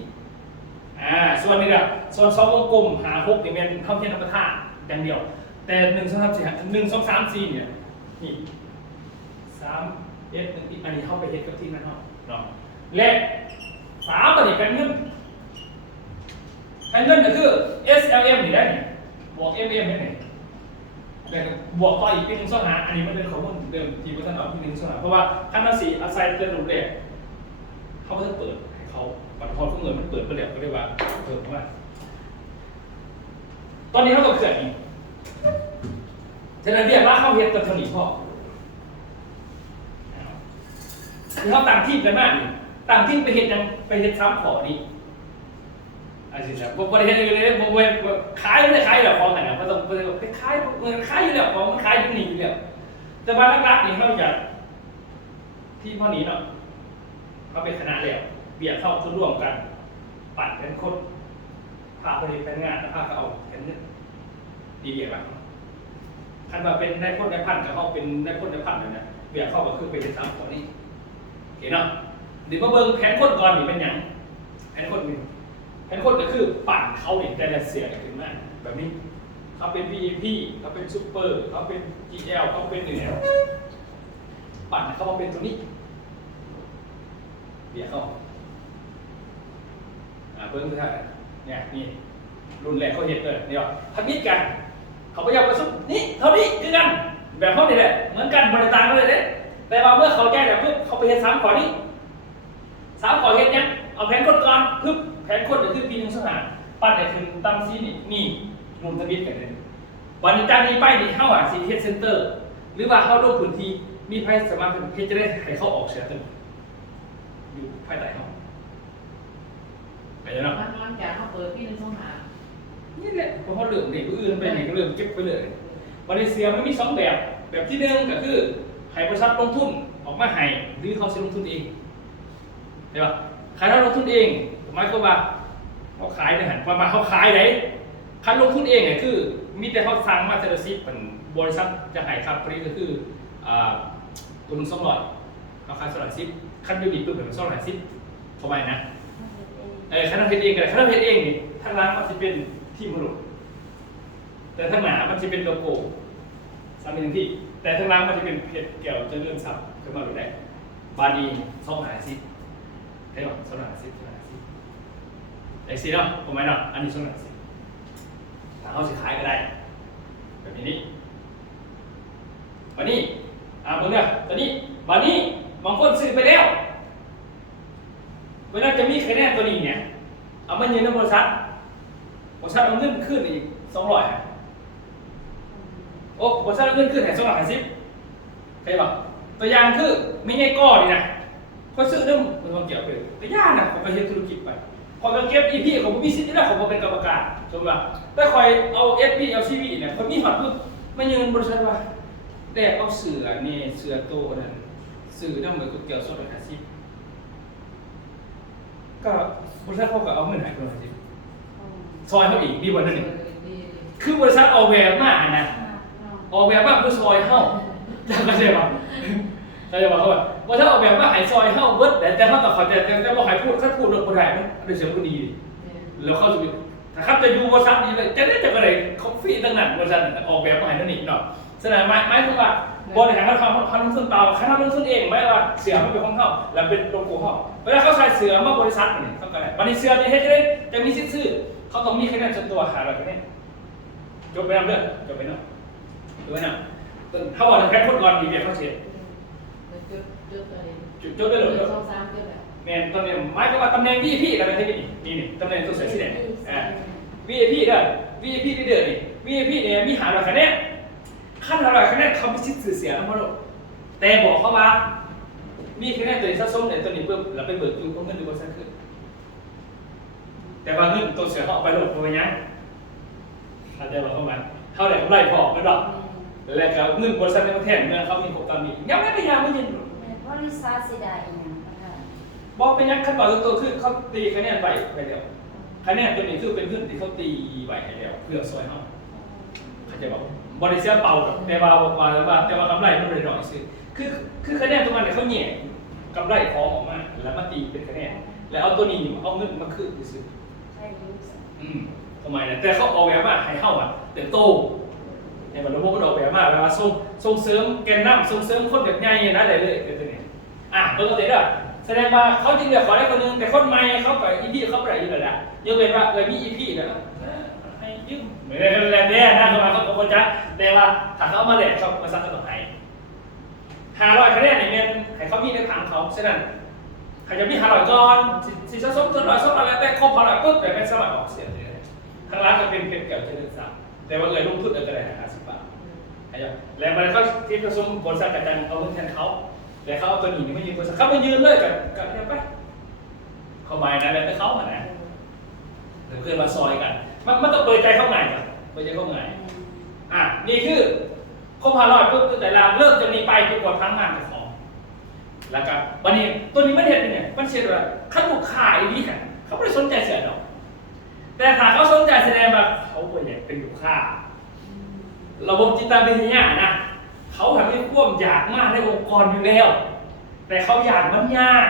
ส่วนนี้ละส่วน2วงกลมหา6นี่เป็นเท่าเทียมประธานอย่างเดียวแต่1 2 3 4 1 2 3 4เนี่ยนี่3 S1 ปีอันนี้เข้าไปเฮ็ดกับทีมนั้นเนาะและ3อันนี้เป็นเงินก็คือ SLM นี่ได้นี่บวก MM นี่แต่บวกต่ออีกปีนึงซ้อนหาอันนี้มันเป็นข้อมูลเดิมที่ว่าท่านเอาปีนึงซ้อนหาเพราะว่าขั้นตอน4อาศัยเป็นรูปแรกเขาก็จะเปิดให้เขาบัตรทอนเครื่องเงินมันเปิดไปแล้วก็เรียกว่าเปิดเข้ามาตอนนี้เขาต้องเกิดอีก ฉะนั้นเรียกว่าเข้าเฮ็ดกับเท่านี้พ่อคือเขาต่างทีมกันมากนี่ต่างทีมไปเฮ็ดยังไปเฮ็ดซ้ำขอนี่อาจจะแบบบริเฮ็ดเลยบ่ขายไม่ได้ขายหรอกของไหนนะมันต้องไปขายขายอยู่แล้วของมันขายอยู่นี่อยู่แล้วแต่ว่าลักๆนี่เขาจะที่เท่านี้เนาะเขาเป็นคณะแล้วเบียดเข้าร่วมกันปั่นกันคนพาไปเฮ็ดงานพาเขาเอากันเนี่ยดีเบียดบ้างคันว่าเป็นได้คนได้พันกับเขาเป็นได้คนได้พันเลยนะเบียดเข้าก็คือไปเป็นซ้ำขอนี่โอเคเนาะเดี๋ยวมาเบิ่งแผนคนก่อนนี่เป็นอย่างแผนคนนี่แผนคนก็คือปั่นเขาเนี่ยได้แต่เสียขึ้นมาแบบนี้เขาเป็น VIP เขาเป็นซูเปอร์เขาเป็น GL เขาเป็น1L ปั่นเขามาเป็นตัวนี้เบียดเข้าเบิ่งคือท่าเนี่ยนี่รุ่นแรกเขาเห็นเลยเดี๋ยวทำมิตรกันเขาพยายามกระสุนนี่เท่านี้คือกันแบบเขานี่แหละเหมือนกันบริตารเขาเลยเด้แต่ว่าเมื่อเขาแก้แบบปุ๊บเขาไปเห็น3ข้อนี้3ข้อเห็นยังเอาแผนกดก่อนปึ๊บแผนกดก็คือปี1 2 5ปั้นได้คือตั้งซีนี่รุ่นทำมิตรกันเลยวันนี้จากนี้ไปนี่เข้าซีเฮดเซ็นเตอร์หรือว่าเข้าลงพื้นที่มีไพ่สามารถเป็นเพจจะได้ให้เขาออกเสียตึงอยู่ภายใต้เขาไปแล้วเนาะ หลังจากเขาเปิดพี่นึงต้องหา นี่แหละพอเขาเลือกเด็กอื่นไปไหนก็เริ่มเก็บไปเลยมาเลเซียมันมี2แบบที่1ก็คือให้บริษัทลงทุนออกมาให้หรือเขาจะลงทุนเองใช่ป่ะใครถ้าลงทุนเองหมายความว่าเขาขายเนี่ยหันมาเขาขายไหนคันลงทุนเองเนี่ยคือมีแต่เขาสั่งมาเทอร์ซิปเป็นบริษัทจะให้ครับผลิตก็คือตัวนึง200เขาขาย210คันยูนิตปุ๊บเป็น210เข้าไปนะคณะเพชรเองกันคณะเพชรเองนี่ทางร้านมันจะเป็นที่มรุษแต่ทางหนามันจะเป็นโลโก้สามีหนึ่งที่แต่ทางร้านมันจะเป็นเพชรแก้วเจริญทรัพย์ขึ้นมาหรือไงบาดี250ได้หรอ250ไอซีเนาะผมไม่เนาะอันนี้250ถ้าเขาจะขายก็ได้แบบนี้วันนี้เพื่อนตอนนี้วันนี้บางคนซื้อไปแล้วเวลาจะมีคะแนนตัวนี้เนี่ยเอามายืนในบริษัทเอาเงินขึ้นอีก200โอ้บริษัทเอาเงินขึ้นให้250ใช่ป่ะตัวอย่างคือไม่ใช่ก้อนี่นะเขาซื้อเรื่องมันต้องเกี่ยวกับแต่ย่าน่ะเขาไปเฮ็ดธุรกิจไปพอเขาเก็บ EP เขาบ่มีสิทธิ์แล้วเขาบ่เป็นกรรมการใช่ป่ะแต่คอยเอา SP เอา CV เนี่ยเขามีหอดปุ๊บมายืนบริษัทว่าแต่เอาเสือนี่เสือโตนั่นซื้อนำเหมือนกับเกี่ยว250ก็บริษัทเขาก็เอาเงินหายไปเลยซอยเขาอีกดีกว่านั้นนี่คือบริษัทออกแบบมากนะออกแบบมากคือซอยเข้าเข้าใจป่ะเขาแบบบริษัทออกแบบมากหายซอยเข้าเบิดแต่เขาแต่เขาจะบอกหายพูดเขาพูดเรื่องคนใดมันเป็นเสียงคนดีแล้วเขาจะถ้าเขาจะดูบริษัทนี้เลยจะได้จะกระไรคอฟฟี่ตั้งนั้นบริษัทออกแบบมาให้นั่นนี่เนาะแสดงไม้คือว่าบริหารเขาลงทุนเปล่าเขาลงทุนเองไม่ว่าเสือไม่เป็นของเขาแล้วเป็นโลโก้เขาเวลาเขาใส่เสือมาบริษัทนี่เขาก็ได้บันนี้เสือนี่ให้จะมีชื่อเขาต้องมีคะแนนจนตัวหาอะไรกันเนี่ยจบไปแล้วเรื่องจบไปเนาะดูไว้นะถ้าบอกถึงแค่พูดก่อนดีเบียร์เขาเสียจุดได้เลยแมนตำแหน่งไม้ก็ว่าตำแหน่งVIPอะไรที่นี่ตำแหน่งตัวเสือสีแดงVIP เด้อ VIP ที่เด้อนี่ VIP เนี่ยมีหาอะไรคะแนนขั้นอะไรคะแนนเขาไม่ชิดสื่อเสียแล้วมั้งลูกแต่บอกเขาว่ามีคะแนนตัวนี้ซะส้มเนี่ยตัวนี้เพิ่มแล้วไปเบิกดูเงินดูบริษัทขึ้นแต่บางเงินตัวเสียเขาเอาไปหลบไปยังเข้าใจบอกเข้ามาเข้าได้กำไรพอไม่หรอกแล้วก็เงินบริษัทในประเทศเมื่อเขามีโครงการนี้ยังไม่ยืนบริษัทสิได้ยังบอกเป็นยังขั้นตอนตัวคือเขาตีคะแนนไปเดียวคะแนนตัวนี้คือเป็นเงินที่เขาตีไปเดียวเพื่อซอยเขาเข้าใจบอกบริษัทเป่าแต่ว่ากำไรมันเลยหน่อยสิคือคะแนนตรงนั้นเนี่ยเขาแย่กำไรของออกมาแล้วมาตีเป็นคะแนนแล้วเอาตัวนี้เอาเงินมาคืนซื้อใช่ยุสทำไมเนี่ยแต่เขาออกแบบว่าให้เข้าเติบโตเนี่ยมันรู้ว่ามันออกแบบมาแปลว่าส่งเสริมแกนนำส่งเสริมคนแบบใหญ่นะอะไรเลยเดี๋ยวนี้ปกติด้วยแสดงว่าเขาจริงเนี่ยขอได้คนนึงแต่คนใหม่เขากับอีพีเขาไปอยู่แล้วแหละยกเว้นว่ามีอีพีแล้วให้ยืมเหมือนกันแล้วเนี่ยนะเขามาเขาบอกว่าจะแต่ว่าถ้าเขามาแหลกเขามาซักกันต่อให้500คะแนนเนี่ยให้เขามีในทางเขาฉะนั้นใครจะมี500ก่อนสิจะส่ง100อะไรแต่ครบ500ปุ๊บแต่เป็นสมัครออกเสียเลยทางร้านจะเป็นเพชรเก่าเจริญทรัพย์แต่ว่าลงทุนอะไร50 บาท แล้วมันก็ที่ประชุมบริษัทกระจายเอาเงินแทนเขาแต่เขาเอาตัวหนีไม่ยืนบริษัทเขาไปยืนเลยกับเนี่ยไปเขาหมายนะแล้วไปเขาอ่ะนะเดี๋ยวเพื่อนมาซอยกันมันต้องเปิดใจเข้าในก่อนเปิดใจเข้าในนี่คือครบ500ปุ๊บแต่ละเริ่มจะมีไปจนกว่าครั้งงานของแล้วก็วันนี้ตัวนี้มันเห็นยังไงมันเชื่อว่าขั้นลูกค้าอีนี้ฮะเขาไม่ได้สนใจเสียดอกแต่ถ้าเขาสนใจแสดงว่าเขาเป็นลูกค้าระบบจิตวิทยานะเขาทำให้ความอยากมากในองค์กรอยู่แล้วแต่เขาอยากมันยาก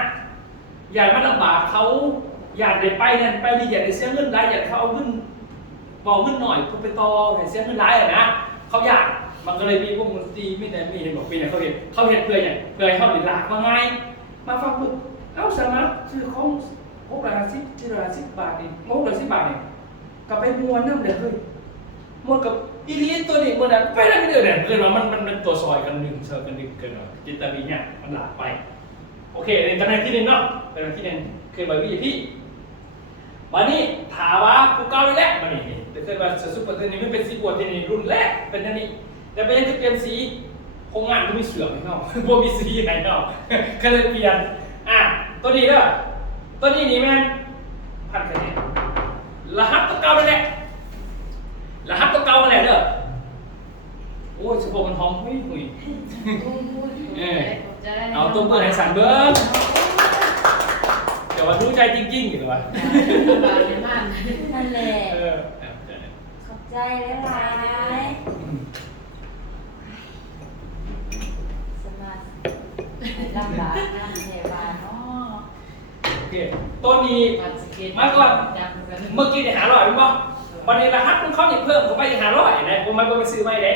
อยากมันลำบากเขาอยากได้ไปนั่นไปนี่อยากได้เสียเงินได้อยากเขาเอาเงินบอกเงินหน่อยทุบไปต่อให้เสียเงินได้นะเขาอยากมันก็เลยมีพวกมูลตีไม่ได้มีเห็นบอกปีนี้เขาเห็นเพื่ออย่างเพื่อให้เขาหลีหลากมาไงมาฟังมึงเอ้าสามารถซื้อของ610ที่10 บาทนี่610 บาทนี่กับไปมวนน้ำเดือดเลยมวนกับอีลีตัวนี้มันไปได้ไม่เดือดเนี่ยเกินว่ามันเป็นตัวซอยกันหนึ่งเซอร์กันหนึ่งเกินว่าจิตวิญญาณมันหลากไปโอเคในตำแหน่งที่หนึ่งเนาะตำแหน่งที่หนึ่งเคยไปวิพี่วันนี้ถามว่ากูเก่าอีกแล้ววันนี้แต่เคยว่าซุปเปอร์เทนนี่ไม่เป็นสีบัวเทนนี่รุ่นแรกเป็นอันนี้แต่ไปยังจะเปลี่ยนสีโครงงานก็ไม่เสื่อมให้เขาพวกมีสีไหนเขาก็เลยเปลี่ยนตัวนี้เด้อตัวนี้นี่แม่นพันคะแนนรหัสตัวเก่าเลยแหละรหัสตัวเก่าอะไรเด้อโอ้ยเฉพาะมันหอมหุยเอาตัวเปิดให้สั่นเบิ้งเดี๋ยวว่ารู้ใจจริงๆอยู่หรอวะนั่นแหละขอบใจหลายสมาลำบากนั่นเทวาเนาะโอเคตัวนี้มาก่อนเมื่อกี้เนี่ย500เป็นป่ะวันนี้รหัสของเขาเนี่ยเพิ่มเข้าไปอีก500นะผมมันไปซื้อไม่ได้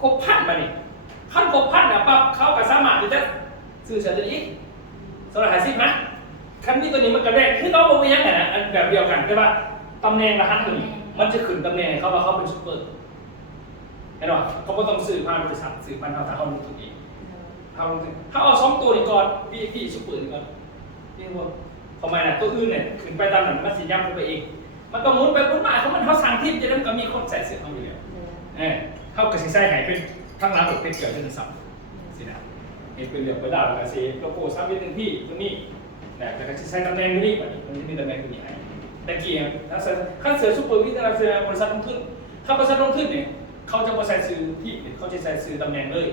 ครบพันมานี่ขั้นครบพันเนี่ยปั๊บเขาก็สามารถที่จะซื้อเฉลี่ยอีก250นะขั้นนี้ตัวนี้มันกระเด้งคือเราบอกว่ายังไงนะแบบเดียวกันใช่ป่ะตำแหน่งรหัสตัวนี้มันจะขึ้นตำแหน่งเขาว่าเขาเป็นซูเปอร์แน่นอนเขาก็ต้องซื้อผ่านบริษัทซื้อผ่านเขาลงทุนเองเขาเอา2ตัวนี้ก่อนพี่ซูเปอร์นี่ก่อนนี่ว่าทำไมนะตัวอื่นเนี่ยขึ้นไปตามนั้นมันสีย่ำขึ้นไปเองมันก็หมุนไปหมุนมาเขามันเขาสั่งที่จะนั้นก็มีคนใส่เสื้อเขาอยู่แล้วเขากระสีใส่หายเป็นทั้งร้านหรือเป็นเกี่ยวกับสัมสินะเห็นเป็นเหลืองไปดาวกระสีโลโก้ซ้ำนิดนึงพี่ตรงนี้แต่กระสีใส่ตำแหน่งนี้แบบนี้มันจะมีตำแหน่งตัวนี้ให้แต่เกี่ยวกับขั้นเสือซูเปอร์วิทยาเสือบริษัทลงทุนถ้าบริษัทลงทุนเนี่ยเขาจะมาใส่ซื้อที่เขาจะใส่ซื้อตำแหน่งเลย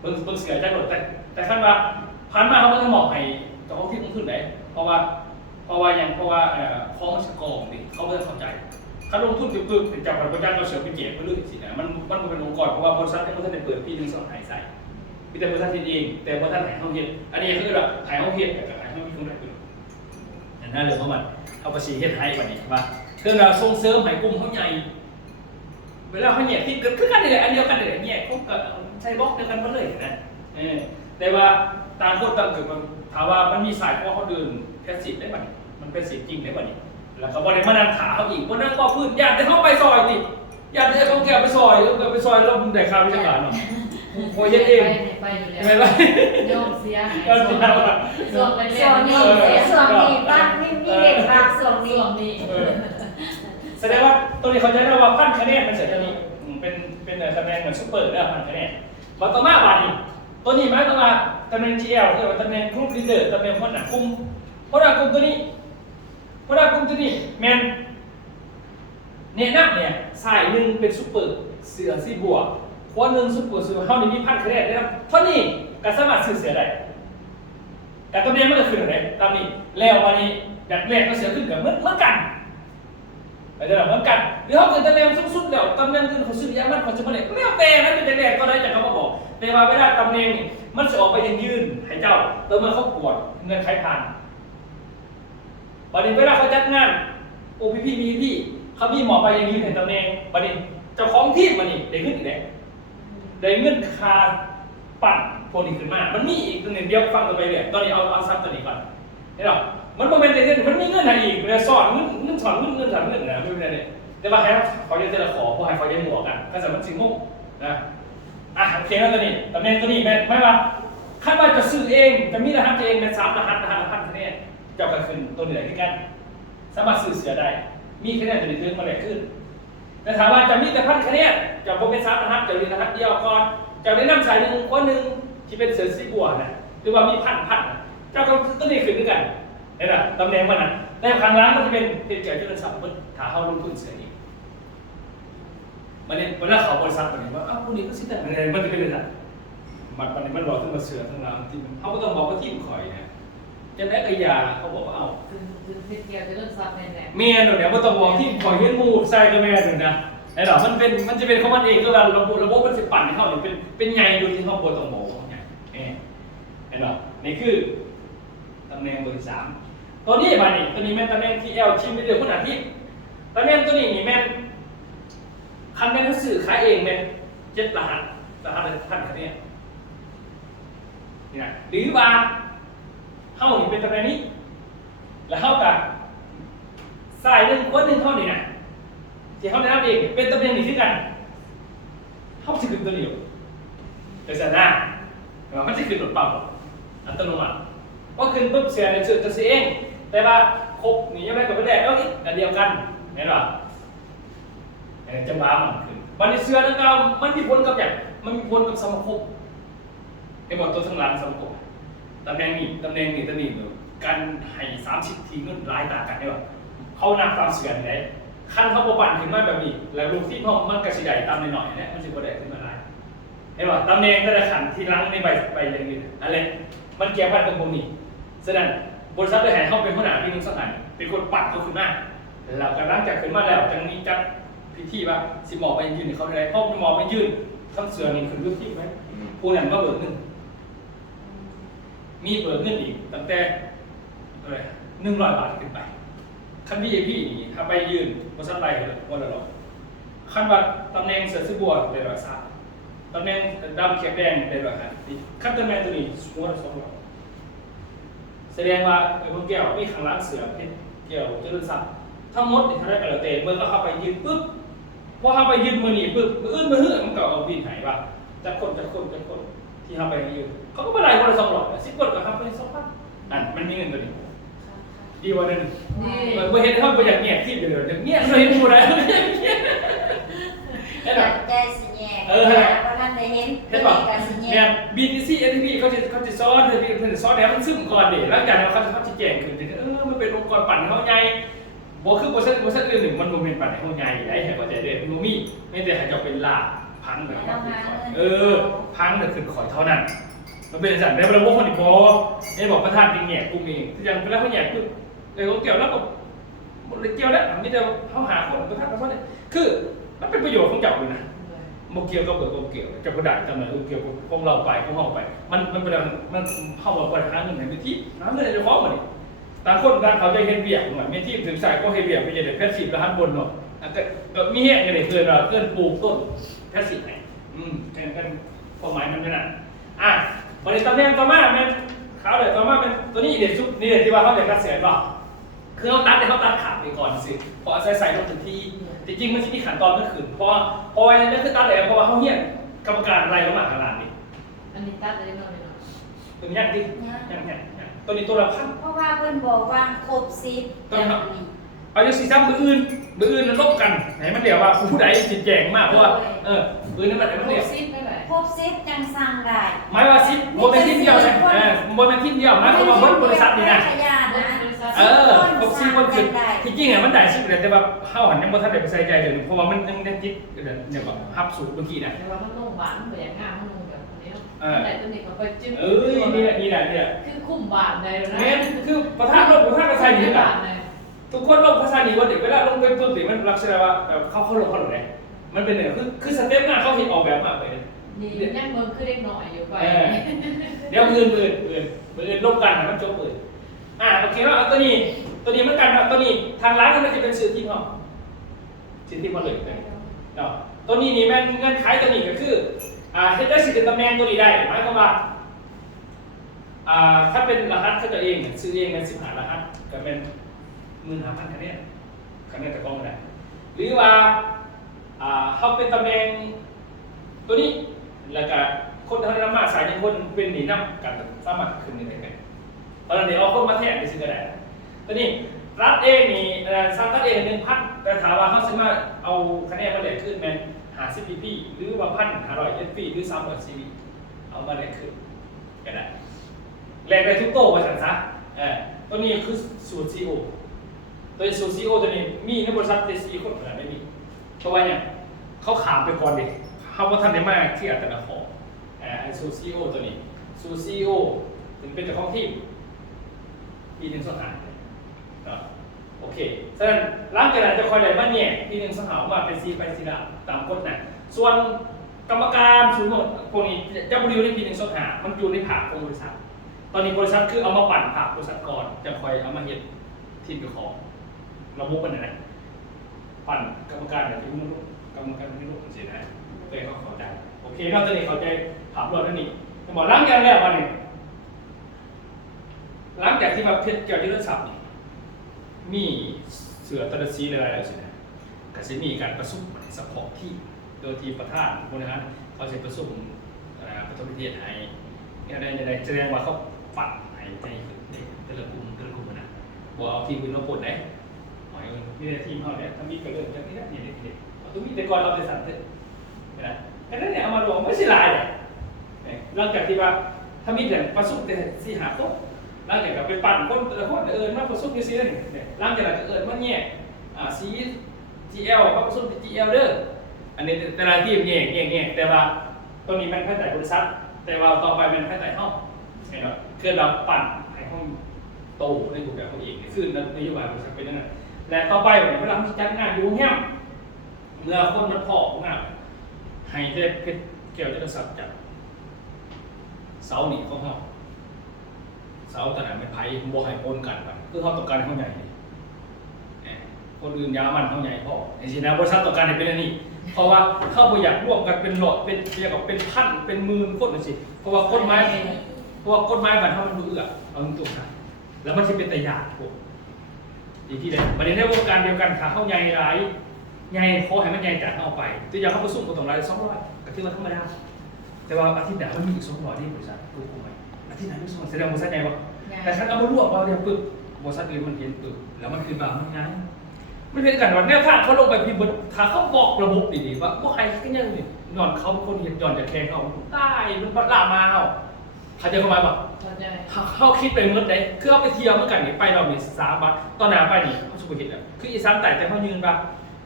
เบิ่งเสือจะโดดแต่ขั้นว่าพันมาเขาไม่ต้องบอกให้เจ้าของที่ลงทุนไหนเพราะว่าคล้องสกองนี่เขาไม่เข้าใจเขาลงทุนตึกๆจับผลประจันเราเสือไปเจ็บไปเรื่อยสินะมันเป็นองค์กรเพราะว่าบริษัทที่มันจะเปิดปี1 2หายใส่มีแต่บริษัทเองแต่บริษัทไหนเขาเห็นอันนี้คือแบบถ่ายเขาเห็นแต่ถ่ายเขามีคนไหนเป็นนั่นเรื่องของมันเอาภาษีเฮ็ดให้วันนี้ว่าเครื่องเราส่งเสริมให้กลุ่มเขาใหญ่เวลาเขาเนี่ยที่คือกันเลยอันเดียวกันเลยเนี่ยเขาก็ใช้บล็อกเดียวกันหมดเลยนะแต่ว่าต่างคนต่างเกิดมันถามว่ามันมีสายเพราะเขาเดินแค่10ได้ป่ะนี่มันเป็น10จริงได้ป่ะนี่แล้วเขาบอกในมานั่งขาเขาอีกว่านั่งก็พื้นอยากจะเข้าไปซอยสิอยากจะเขาแก้ไปซอยแล้วไปซอยแล้วมึงได้ค่าวิชาการเนาะโอ้ยเองไปอยู่แล้วไม่ไรโยมเสียส่วนนี้บ้างนี่เด็กบ้างส่วนนี้แสดงว่าตัวนี้เขาจะได้ว่าพันคะแนนมันเสร็จตัวนี้เป็นคะแนนเหมือนซุปเปอร์ได้พันคะแนนมาต่อมาบาทนี่ตัวนี้มาต่อมาตำแหน่ง GL คือตำแหน่งกรุ๊ปลีดเดอร์ตำแหน่งหัวหน้ากลุ่มตัวนี้แมนเนี่ยนักเนี่ยสายหนึ่งเป็นซุปเปอร์เสือสีบัวหัวหนึ่งซุปเปอร์เสือเขานี่มีพันคะแนนนะครับเท่านี้ก็สามารถซื้อเสือได้แต่ตำแหน่งมันก็ขึ้นอะไรตามนี้แล้ววันนี้แบบแรกก็เสือขึ้นกับเหมือนกันไปเดี๋ยวเหมือนกันหรือเขาเกิดตำแหน่งสุดๆแล้วตำแหน่งอื่นเขาซื้อยามันเขาจะมาเลยไม่เอาแต่นั้นเป็นแรกก็ได้จากเขาบอกแต่ว่าเวลาตำแหน่งนี่มันจะออกไปยืนให้เจ้าแล้วเมื่อเขาปวดเงินใครผ่านวันนี้เวลาเขาจัดงาน OPP มีพี่เขามีหมอไปยืนให้ตำแหน่งวันนี้เจ้าของที่วันนี้ได้เงินอีกแล้วได้เงินคาปั่นโพลิขึ้นมามันมีอีกตำแหน่งเดียวฟังกันไปเลยตอนนี้เอาซับตัวนี้ก่อนเห็นหรอมันโมเมนต์เงินมันมีเงินอะไรอีกเนี่ยสอนเงินสอนเงินนะไม่เป็นไรเนี่ยแต่ว่าให้เขาจะละขอเพราะให้เขาจะหมวกกันก็สามารถสิงมุกนะโอเคแล้วตัวนี้ตำแหน่งตัวนี้ไม่ว่าขั้นว่าจะซื้อเองจะมีรหัสเองเป็น3 รหัสละพันคะแนนเจ้าก็ขึ้นตัวเหนือขึ้นกันสามารถซื้อเสือได้มีคะแนนตัวนี้ขึ้นมาแรกขึ้น แต่ถามว่าจะมีแต่1,000คะแนนจะบ่เป็น3รหัสจะเรียนรหัสเดียวก่อนจะได้นำสายหนึ่งคนหนึ่งที่เป็นเสือสีบัวน่ะหรือว่ามีพันเจ้าก็ต้องได้ขึ้นด้วยกันเห็นป่ะตำแหน่งมันน่ะแต่ครั้งล้างก็จะเป็นเกี่ยวกับเรื่องสัมพันธ์ถ้าเขาลงทุนเสียนี้มันเนี่ยเวลาเขาบริษัทมันเนี่ยว่าอ้าวคนนี้ก็สิแต่มันจะเป็นอะไรมันบอกถึงมาเสือทั้งหลังที่เขาก็ต้องบอกว่าทีมข่อยนะจะได้กระยาเขาบอกว่าเอ้า คือเกี่ยวกับเรื่องซับแน่ๆ เมียหนูเนี่ยว่าต้องบอกที่ข่อยเห็นมูใส่กับแม่หนูนะไอ้ดอกมันจะเป็นของมันเองก็ว่าระบบมันสิปั่นให้เขาเนี่ยเป็นไงดูที่เขาบนต้องบอกไงไอ้ดอกนี่คือตำแหน่งเบอร์3ตัวนี้มานี่ตัวนี้แม่นตำแหน่งที่ชิมไปเดียวคนอาทิตย์ตำแหน่งตัวนี้นี่แม่นคันแม่นเขาสื่อขายเองแม่น7รหัสท่านคันนี้นี่นะหรือว่าเข้านี่เป็นตำแหน่งนี้แล้วเข้ากับสายหนึ่งคนหนึ่งเข้านี่นะที่เขาได้รับเองเป็นตำแหน่งนี้คือกันเข้าจะขึ้นตัวเดียวแต่เสียหน้ามันจะขึ้นรถปั๊มอัตโนมัติก็ขึ้นปุ๊บเสียในสื่อจะเสียเองแต่ว่าครบนี่ยังไงกับไม่ได้แล้วอีกอันเดียวกันเห็นป่ะจะมามันขึ้นวันนี้เสื้อแล้วก็มันมีผลกับอย่างมันมีผลกับสมาคมไอ้หมดตัวทั้งหลังสมาคมตำแหน่งนี้การให้30ทีเงินรายต่างกันได้ป่ะเขานับตามเสือไหนขั้นเขาประปันถึงมาแบบนี้แล้วลูกที่พ่อมันกระสีใหญ่ตามหน่อยๆเนี่ยมันจะกระเดขึ้นมาได้เห็นป่ะตำแหน่งแต่ละขันที่ล้างในใบอย่างนี้อะไรมันเกี่ยวพันกับพวกนี้ฉะนั้นบริษัทได้ให้เขาเป็นผู้หนาที่มึงสักหน่อยเป็นคนปัดเขาขึ้นมาแล้วก็หลังจากขึ้นมาแล้วจังนี้จัดพิธีว่าสิหมอไปยืนเขาได้พ่อหมอไปยืนทั้งเสือนี่คือรูปที่ไหมผู้นั้นก็เบิกเงินมีเบิกเงินอีกตั้งแต่100 บาทขึ้นไปขั้นVIPนี่ถ้าไปยืนบริษัทไปเลยวันละ100ขั้นว่าตำแหน่งเสือซื้อบัวได้130ตำแหน่งดำเขียบแดงได้150ขั้นตำแหน่งตัวนี้หัวละ200แสดงว่าไอ้พวกแก้วมีข้างล่างเสือเพชรแก้วเจริญศักดิ์ทั้งหมดที่เขาได้กระเตะเมื่อเข้าไปยืนปุ๊บพอเข้าไปยืนมือหนีปุ๊บมือหื้อมันก็เอาบินหายว่าจะคนที่เข้าไปยืนเขาก็ไม่ได้คนละ200 10 คนก็เข้าไป2,000นั่นมันมีเงินตัวนี้ดีกว่านึงเมื่อเห็นเขาไปอยากเงียบที่เดือดเงียบเราเห็นมูได้ใจสิแย่เพราะท่านได้เห็นเป็นการสิแย่เนี่ย BTC NTP เขาจะซ้อนเพื่อนซ้อนแล้วมันซึมก่อนเดี๋ยวแล้วกันเขาจะแจ้งขึ้นมันเป็นองค์กรปั่นเขาใหญ่บอกคือบริษัทอื่นหนึ่งมันโมเมนต์ปั่นเขาใหญ่ได้ให้เข้าใจได้โนมี่ไม่แต่ให้จะเป็นลาพังแบบพังแต่ขึ้นข่อยเท่านั้นมันเป็นสัญญาณระบบคนอีกพอเนี่ยบอกประธานจริงแง่กูมีอย่างเวลาเขาแง่คือเลยเขาเกี่ยวแล้วก็เกี่ยวแล้วไม่ได้เขาหาคนประธานเขาเนี่ยคือมันเป็นประโยชน์ของเจ้าเลยนะโมเกี่ยวก็เปิดโมเกี่ยวจะกระดาษจำเลยเกี่ยวพวกเราไปพวกเราไปมันเป็นมันเข้ามาปัญหาหนึ่งในที่น้ำเลยจะฟ้องมันต่างคนต่างเขาจะเห็นเบียดเหมือนไม่ที่ถึงสายก็เห็นเบียดไปจะได้แพทย์สิบแล้วหันบนเนาะก็มีเหตุกันเลยเกินปลูกต้นแพทย์สิบไหนกันความหมายมันเป็นอ่ะวันนี้ตำแหน่งต่อมาเป็นเขาเดี๋ยวต่อมาเป็นตัวนี้เด็ดซุปนี่เด็ดที่ว่าเขาเด็ดกระเสียนป่ะคือเขาตัดขาดไปก่อนสิพอใส่ลงถึงที่จริงมันที่มีขันตอนก็ขึ้นเพราะว่านี่คือตัดเลยเพราะว่าเขาเหี้ยกรรมการอะไรลงมาขนาดนี้อันนี้ตัดได้ไหมตัวนี้ดิตัวนี้ตัวละ1,000เพราะว่าเพื่อนบอกว่าครบ10อย่างนี้เอาอยู่4-3มืออื่นมันลบกันไหนมันเดี๋ยวว่าผู้ใดจิตแจงมากเพราะว่ามือนั้นมันเดี๋ยวครบ10ยังสร้างได้หมายว่า10โมเป็นทีเดียวนะโมเป็นทีเดียวนะเพราะว่าบริษัทนี่นะครบ10คนคือที่จริงมันได้10เลยแต่ว่าเข้าหันยังบ่ทันได้ไปใส่ใจเดี๋ยวเพราะว่ามันยังจิตเนี่ยแบบฮับสูตรเมื่อกี้นะแต่ว่ามันลงหวานเหมือนงามมันลงแบบนี้แต่ตัวนี้เขาไปจิ้มนี่แหละคือคุ้มบาทเลยนะคือประธานโลกประธานกระชายนี่แหละทุกคนลงภาษาหนีว่าเด็กเวลาลงเป็นตัวติมันลักษณะว่าเขาลงไหนมันเป็นเนี่ยคือสเต็ปหน้าเขาเห็นออกแบบมากเลยนี่ยังเมืองคือเล็กหน่อยอยู่ไปเดี๋ยวมือลบกันมันจบเลยโอเคว่าตัวนี้เหมือนกันครับตัวนี้ทางร้านมันจะเป็นสื่อที่ห้องสื่อที่มาเลยเนาะตัวนี้นี่แม่งเงื่อนไขตัวนี้ก็คือให้ได้สิทธิ์ตำแหน่งตัวนี้ได้หมายความว่าถ้าเป็นรหัสเขาจะเองซื้อเองเป็น15 รหัสก็เป็น15,000คะแนนแต่กล้องได้หรือว่าเขาเป็นตำแหน่งตัวนี้แล้วก็คนทำมาสายในคนเป็นหนีน้ำกันสามารถขึ้นได้ไหมตอนนั้นเดี๋ยวเอาคนมาแทนไปซื้อก็ได้ตัวนี้ รัฐเองนี่สร้างรัฐเอง1,000แต่ถามว่าเขาสามารถเอาคะแนนมาแลกขึ้นแมน50 PP หรือว่า1,500 SP หรือ300 CV เอามาแลกขึ้นก็ได้แลกได้ทุกโต๊ะว่าซั่นซะตัวนี้คือสูตร CO ตัวสูตร CO ตัวนี้มีในบริษัทเจซีคนขนาดไม่มีเพราะว่าเนี่ยเขาขามไปก่อนเด็กเขาว่าท่านได้มากที่อัตราของสูตร CO ตัวนี้สูตร CO ถึงเป็นเจ้าของทีมปี1 2 5โอเคฉะนั้นร่างกายจะคอยได้มาเนี่ยปี1 2 5ว่าเป็น C ไป C ดาตามกฎนะส่วนกรรมการศูนย์พวกนี้จะบริวารในปี1 2 5มันอยู่ในผักของบริษัทตอนนี้บริษัทคือเอามาปั่นผักบริษัทก่อนจะคอยเอามาเห็นทีมเจ้าของระบบมันไหนปั่นกรรมการแบบที่มันกรรมการไม่รู้จริงๆนะเพื่อเขาเข้าใจโอเคนอกจากนี้เข้าใจผับรวดนั่นนี่จะบอกร่างกายแล้ววันนี้หลังจากที่มาเพชรเกี่ยวกับเรื่องศัพท์มีเสือตระซีอะไรแล้วใช่ไหมก็จะมีการประชุมสปอร์ตที่โดยทีมประธานบริหารเขาจะประชุมประชุมเทศไทยเนี่ยได้แสดงว่าเขาฝันในแต่ละกลุ่มนะบอกเอาทีมอื่นมาปนได้หอยมีแต่ทีมเขาเนี่ยถ้ามีกระเดื่องอย่างนี้เนี่ยเด็กๆเอาตัวมีแต่ก่อนเราไปสั่งเถอะนะแค่นั้นเนี่ยเอามารวมไม่ใช่ลายหลังจากที่ว่าถ้ามีแต่ประชุมแต่4 5 คนร่างจากกับไปปั่นคนแต่ละคนมาผสมยูซีเนี่ยร่างจากนั้นก็มาเนี่ยซี GL มาผสม GL เด้ออันนี้แต่ละทีมเนี่ยแต่ว่าตรงนี้เป็นแค่แต่บริษัทแต่ว่าต่อไปเป็นแค่แต่ห้องเห็นไหมคือเราปั่นให้ห้องโตในรูปแบบของเองคือนโยบายบริษัทเป็นนั่นแหละและต่อไปเนี่ยเวลาที่จัดงานอยู่แห้งเมื่อคนมันพองานให้ได้เพชรเกี่ยวกับศัพท์จากเสาหนีของห้องเสาแต่ไหนไม่ไพ่โบให้ปนกันไปคือเขาต้องการเขาใหญ่คนอื่นยามันเขาใหญ่พอในสินะบริษัทต้องการให้เป็นอันนี้เพราะว่าเข้าไปอยากร่วมกันเป็นหลอดเป็นเรียกว่าเป็นพันเป็นหมื่นคนนะสิเพราะว่ากฎหมายบัตรเขามันดูเอื้อเอาตรงๆนะแล้วมันจะเป็นแต่ยากพวกอีกที่ใดประเด็นในวงการเดียวกันค่ะเขาใหญ่หลายใหญ่ขอให้มันใหญ่จากเข้าไปตัวอย่างเขาประสุมกับตรงไร200ก็ถือว่าธรรมดาแต่ว่าอาทิตย์หน้ามันมีอีก200ที่บริษัทกู้ไหมอาทิตย์หน้ามี200แสดงบริษัทใหญ่ปะแต่ฉันเอามารวมเอาเดียวปึ๊บบริษัทอื่นมันเห็นปึ๊บแล้วมันคือบางมันง่ายไม่เป็นกันว่าแนวทางเขาลงไปพิมพ์ถ้าเขาบอกระบบดีๆว่าพวกใครก็ยังนี่นอนเขาคนเห็นย้อนจากแข่งเขาใต้มันบัดลามาเขาจะเข้ามาบอกเขาคิดไปเมื่อไหร่คือเอาไปเที่ยวเมื่อกันนี่ไปเราเนี่ย3 บาทตอนหน้าไปนี่เขาสุขเห็นแล้วคืออีสานใต้แต่เขายืนว่า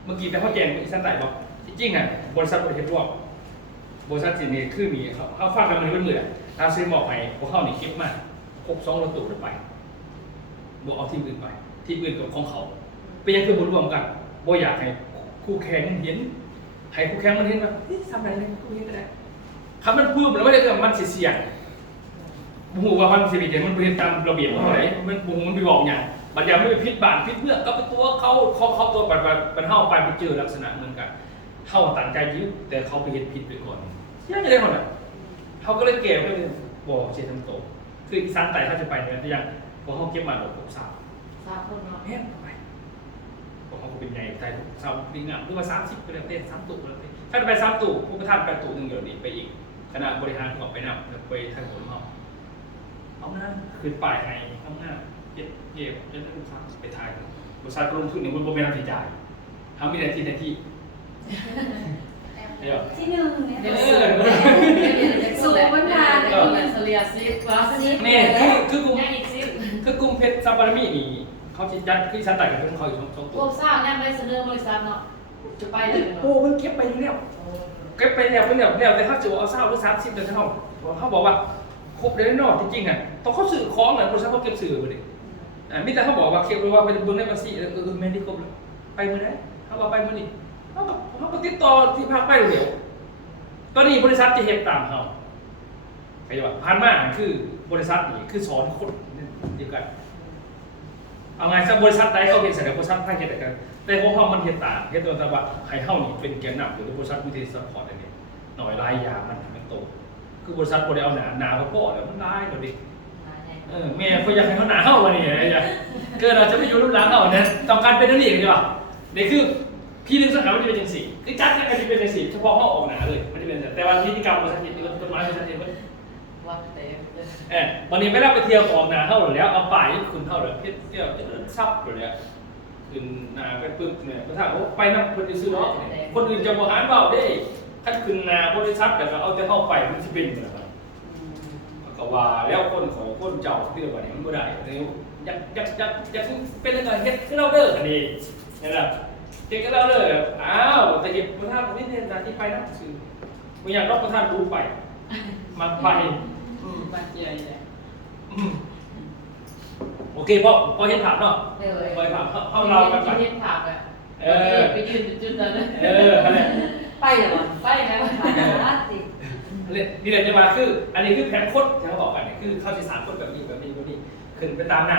เมื่อกี้แต่เขาแจงอีสานใต้บอกจริงๆอ่ะบริษัทบริษัทรวมบริษัทจีนนี่คือมีเขาฟังกันมันเหมือนเราซื้อหมอกไปพวกเขานี่คิดมากครบ2 รถตู้ไปบอกเอาทีมอื่นไปทีมอื่นกับของเขาเป็นยังคือบรวมกันบ่อยากให้คู่แข่งเห็นให้คู่แข่งมันเห็นว่าทำอะไรเลยคู่เห็นก็ได้คำมันพูดแล้วไม่ได้คือมันเสี่ยงบูว่ามันสิบเจ็ดมันเป็นตามระเบียบอะไรมันบูมันไปบอกอย่างบางอย่างไม่ไปพิษบาดพิษเมื่อก็เป็นตัวเขาตัวปันเท่าไปเจอลักษณะเหมือนกันเท่าตั้งใจยืดแต่เขาไปเห็นผิดไปก่อนยังไงได้คนอ่ะเขาก็เลยเก็บไว้เลยบอกเสียทำโตคืออีสานไต่ถ้าจะไปเนี่ยจะยังพอเขาเก็บมาบอก3 คนเนาะเฮ้ยไปบอกเขาเป็นไงไต่สาวดีงามหรือว่า30ก็แล้วแต่3 ตู้ก็แล้วแต่ถ้าไป3 ตู้ผู้ประธานไปตู้หนึ่งเดี๋ยวนี้ไปอีกคณะบริหารก็ไปนำไปทางผลเขาเอาหน้าคือป่ายไห้เอาหน้าเย็บจนลูกค้าไปถ่ายบริษัทลงทุนเนี่ยมันโมเมนต์ที่จ่ายทำมีแต่ที่ที่ที่1เนี่ยสูบมันนานเลยเสลียซิปว่าซิปนี่คือกลุ่มเพชรซับบารมีนี่เขาจิจัดคือชั้นต่างกันเป็นเขาอยู่2 ตัวพวกสร้างเนี่ยไม่เสนอบริษัทเนาะจะไปเลยโอ้มันเก็บไปอยู่แล้วเก็บไปแล้วเป็นแล้วแต่เขาจะเอา20 หรือ 30เดือนเท่าเขาบอกว่าครบเลยเนาะจริงๆอ่ะต้องเขาสื่อของเหมือนบริษัทเขาเก็บสื่อไปเลยมิแต่เขาบอกว่าเก็บไว้ว่าเป็นเบื้องในภาษีแม่ที่ครบเลยไปเมื่อไหร่เขาบอกไปเมื่อนี้เขาก็ติดต่อที่ภาคใต้เร็วตอนนี้บริษัทจะเห็นตามเขาใครจะว่าผ่านมาคือบริษัทนี่คือสอนคนเดียวกันเอาไงซะบริษัทใดเขาเป็นเสนอบริษัทภาคเอกชนแต่พวกเขามันเห็นต่างเห็นตัวแต่ว่าให้เขานี่เป็นแกนนำหรือบริษัทวิทยาศาสตร์พอร์ตอะไรเนี่ยหน่อยลายยามันโตคือบริษัทบริเอาหนาพ่อแล้วมันได้เราดิแม่เขาอยากให้เขาหนาเข้าวันนี้ไงเกิดเราจะไม่อยู่รุ่นหลังเขาเนี่ยต้องการเป็นนักเรียนใช่ป่ะนี่คือพี่นึกสถานมันจะเป็นจังสี่คือจัดเนี่ยมันจะเป็นจังสี่เฉพาะห้องออกหนาเลยมันจะเป็นแต่ว่าพิธีกรรมบริษัทเห็นต้นไม้บริษัทเห็นมัน วัดเต็มเลย วันนี้ไม่ได้ไปเที่ยวออกนาเท่าหรอแล้วเอาป่ายคุณเท่าหรอเที่ยวจะซับหรอเนี่ยขึ้นนาไปปึ๊บเนี่ยก็ถามว่าไปนั่งคนจะซื้อเนาะคนอื่นจะบริหารเปล่าได้ขั้นขึ้นนาบริษัทแต่ก็เอาแต่เข้าไปมันจะเป็นเหมือนกันก็ว่าแล้วคนของคนเจ้าเรื่องวันนี้มันไม่ได้เนี่ยอยากเป็นอะไรเฮ็ดขึ้นเราเด้ออันนี้นะครับเฮ็ดขึ้นเราเด้ออ้าวแต่เห็นประธานไม่ได้นาที่ไปนั่งซื้อไม่อยากรับประธานรู้ไปมันไป บ้านใหญ่เลย โอเคพอเห็นภาพเนาะ เลย พอเห็นภาพเข้าเรากันไป ที่เห็นผักอ่ะไปยืนจุดนั้น อะไร ไปเหรอไปนะติ นี่แหละจะมาคือ อันนี้คือแผนโคตรที่เขาบอกกันเนี่ยคือเข้าสื่อสารโคตรแบบนี้ขึ้นไปตามหน้า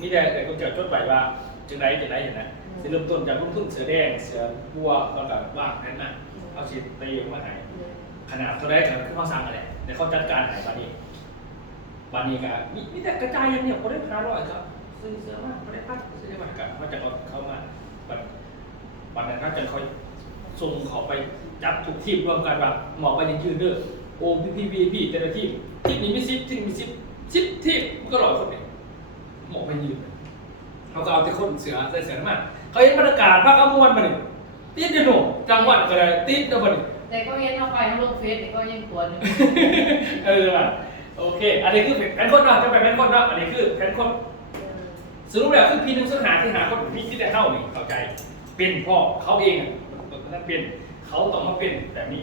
มีแต่คนเจอจดไว้ว่าจึงไรเห็นนะจะเริ่มต้นจากรุ่นทุนเสือแดงเสือบัวแล้วก็ว่างนั่นน่ะเอาชีตีออกมาหายขนาดเท่าไรกันคือเขาสั่งอะไรแต่เขาจัดการหายบานี้ก็มีแต่กระจายอย่างเนี้ยเขาได้พาร้อยครับซื้อเสื้อมาเขาได้พัดซื้อได้มากันมาจากเขามาวันนั้นน่าจะเขาส่งเขาไปจับทุกทีมรวมกันว่าหมอไปยืนเด้อโอ้พี่แต่ละทีมนี้มี10ทีมมี10ทีมก็100คนเนี่ยหมอไปยืนเขาก็เอาแต่คนเสือใส่เสือมาเขาเห็นบรรยากาศภาคอมวนมาหนึ่งติดเดียวหนุ่มจังหวัดก็ได้ติดเดียวมาหนึ่ง แต่ก็ยังเอาไปทั้งลงเฟซก็ยังปวด ว่ะโอเคอันนี้คือแผนคนเนาะจะไปแผนคนเนาะอันนี้คือแผนคนสรุปแล้วคือพี่นึงสังหาที่หาคนพี่ที่ได้เข้านี่เข้าใจเป็นพ่อเขาเองนั่นเป็นเขาต้องมาเป็นแบบนี้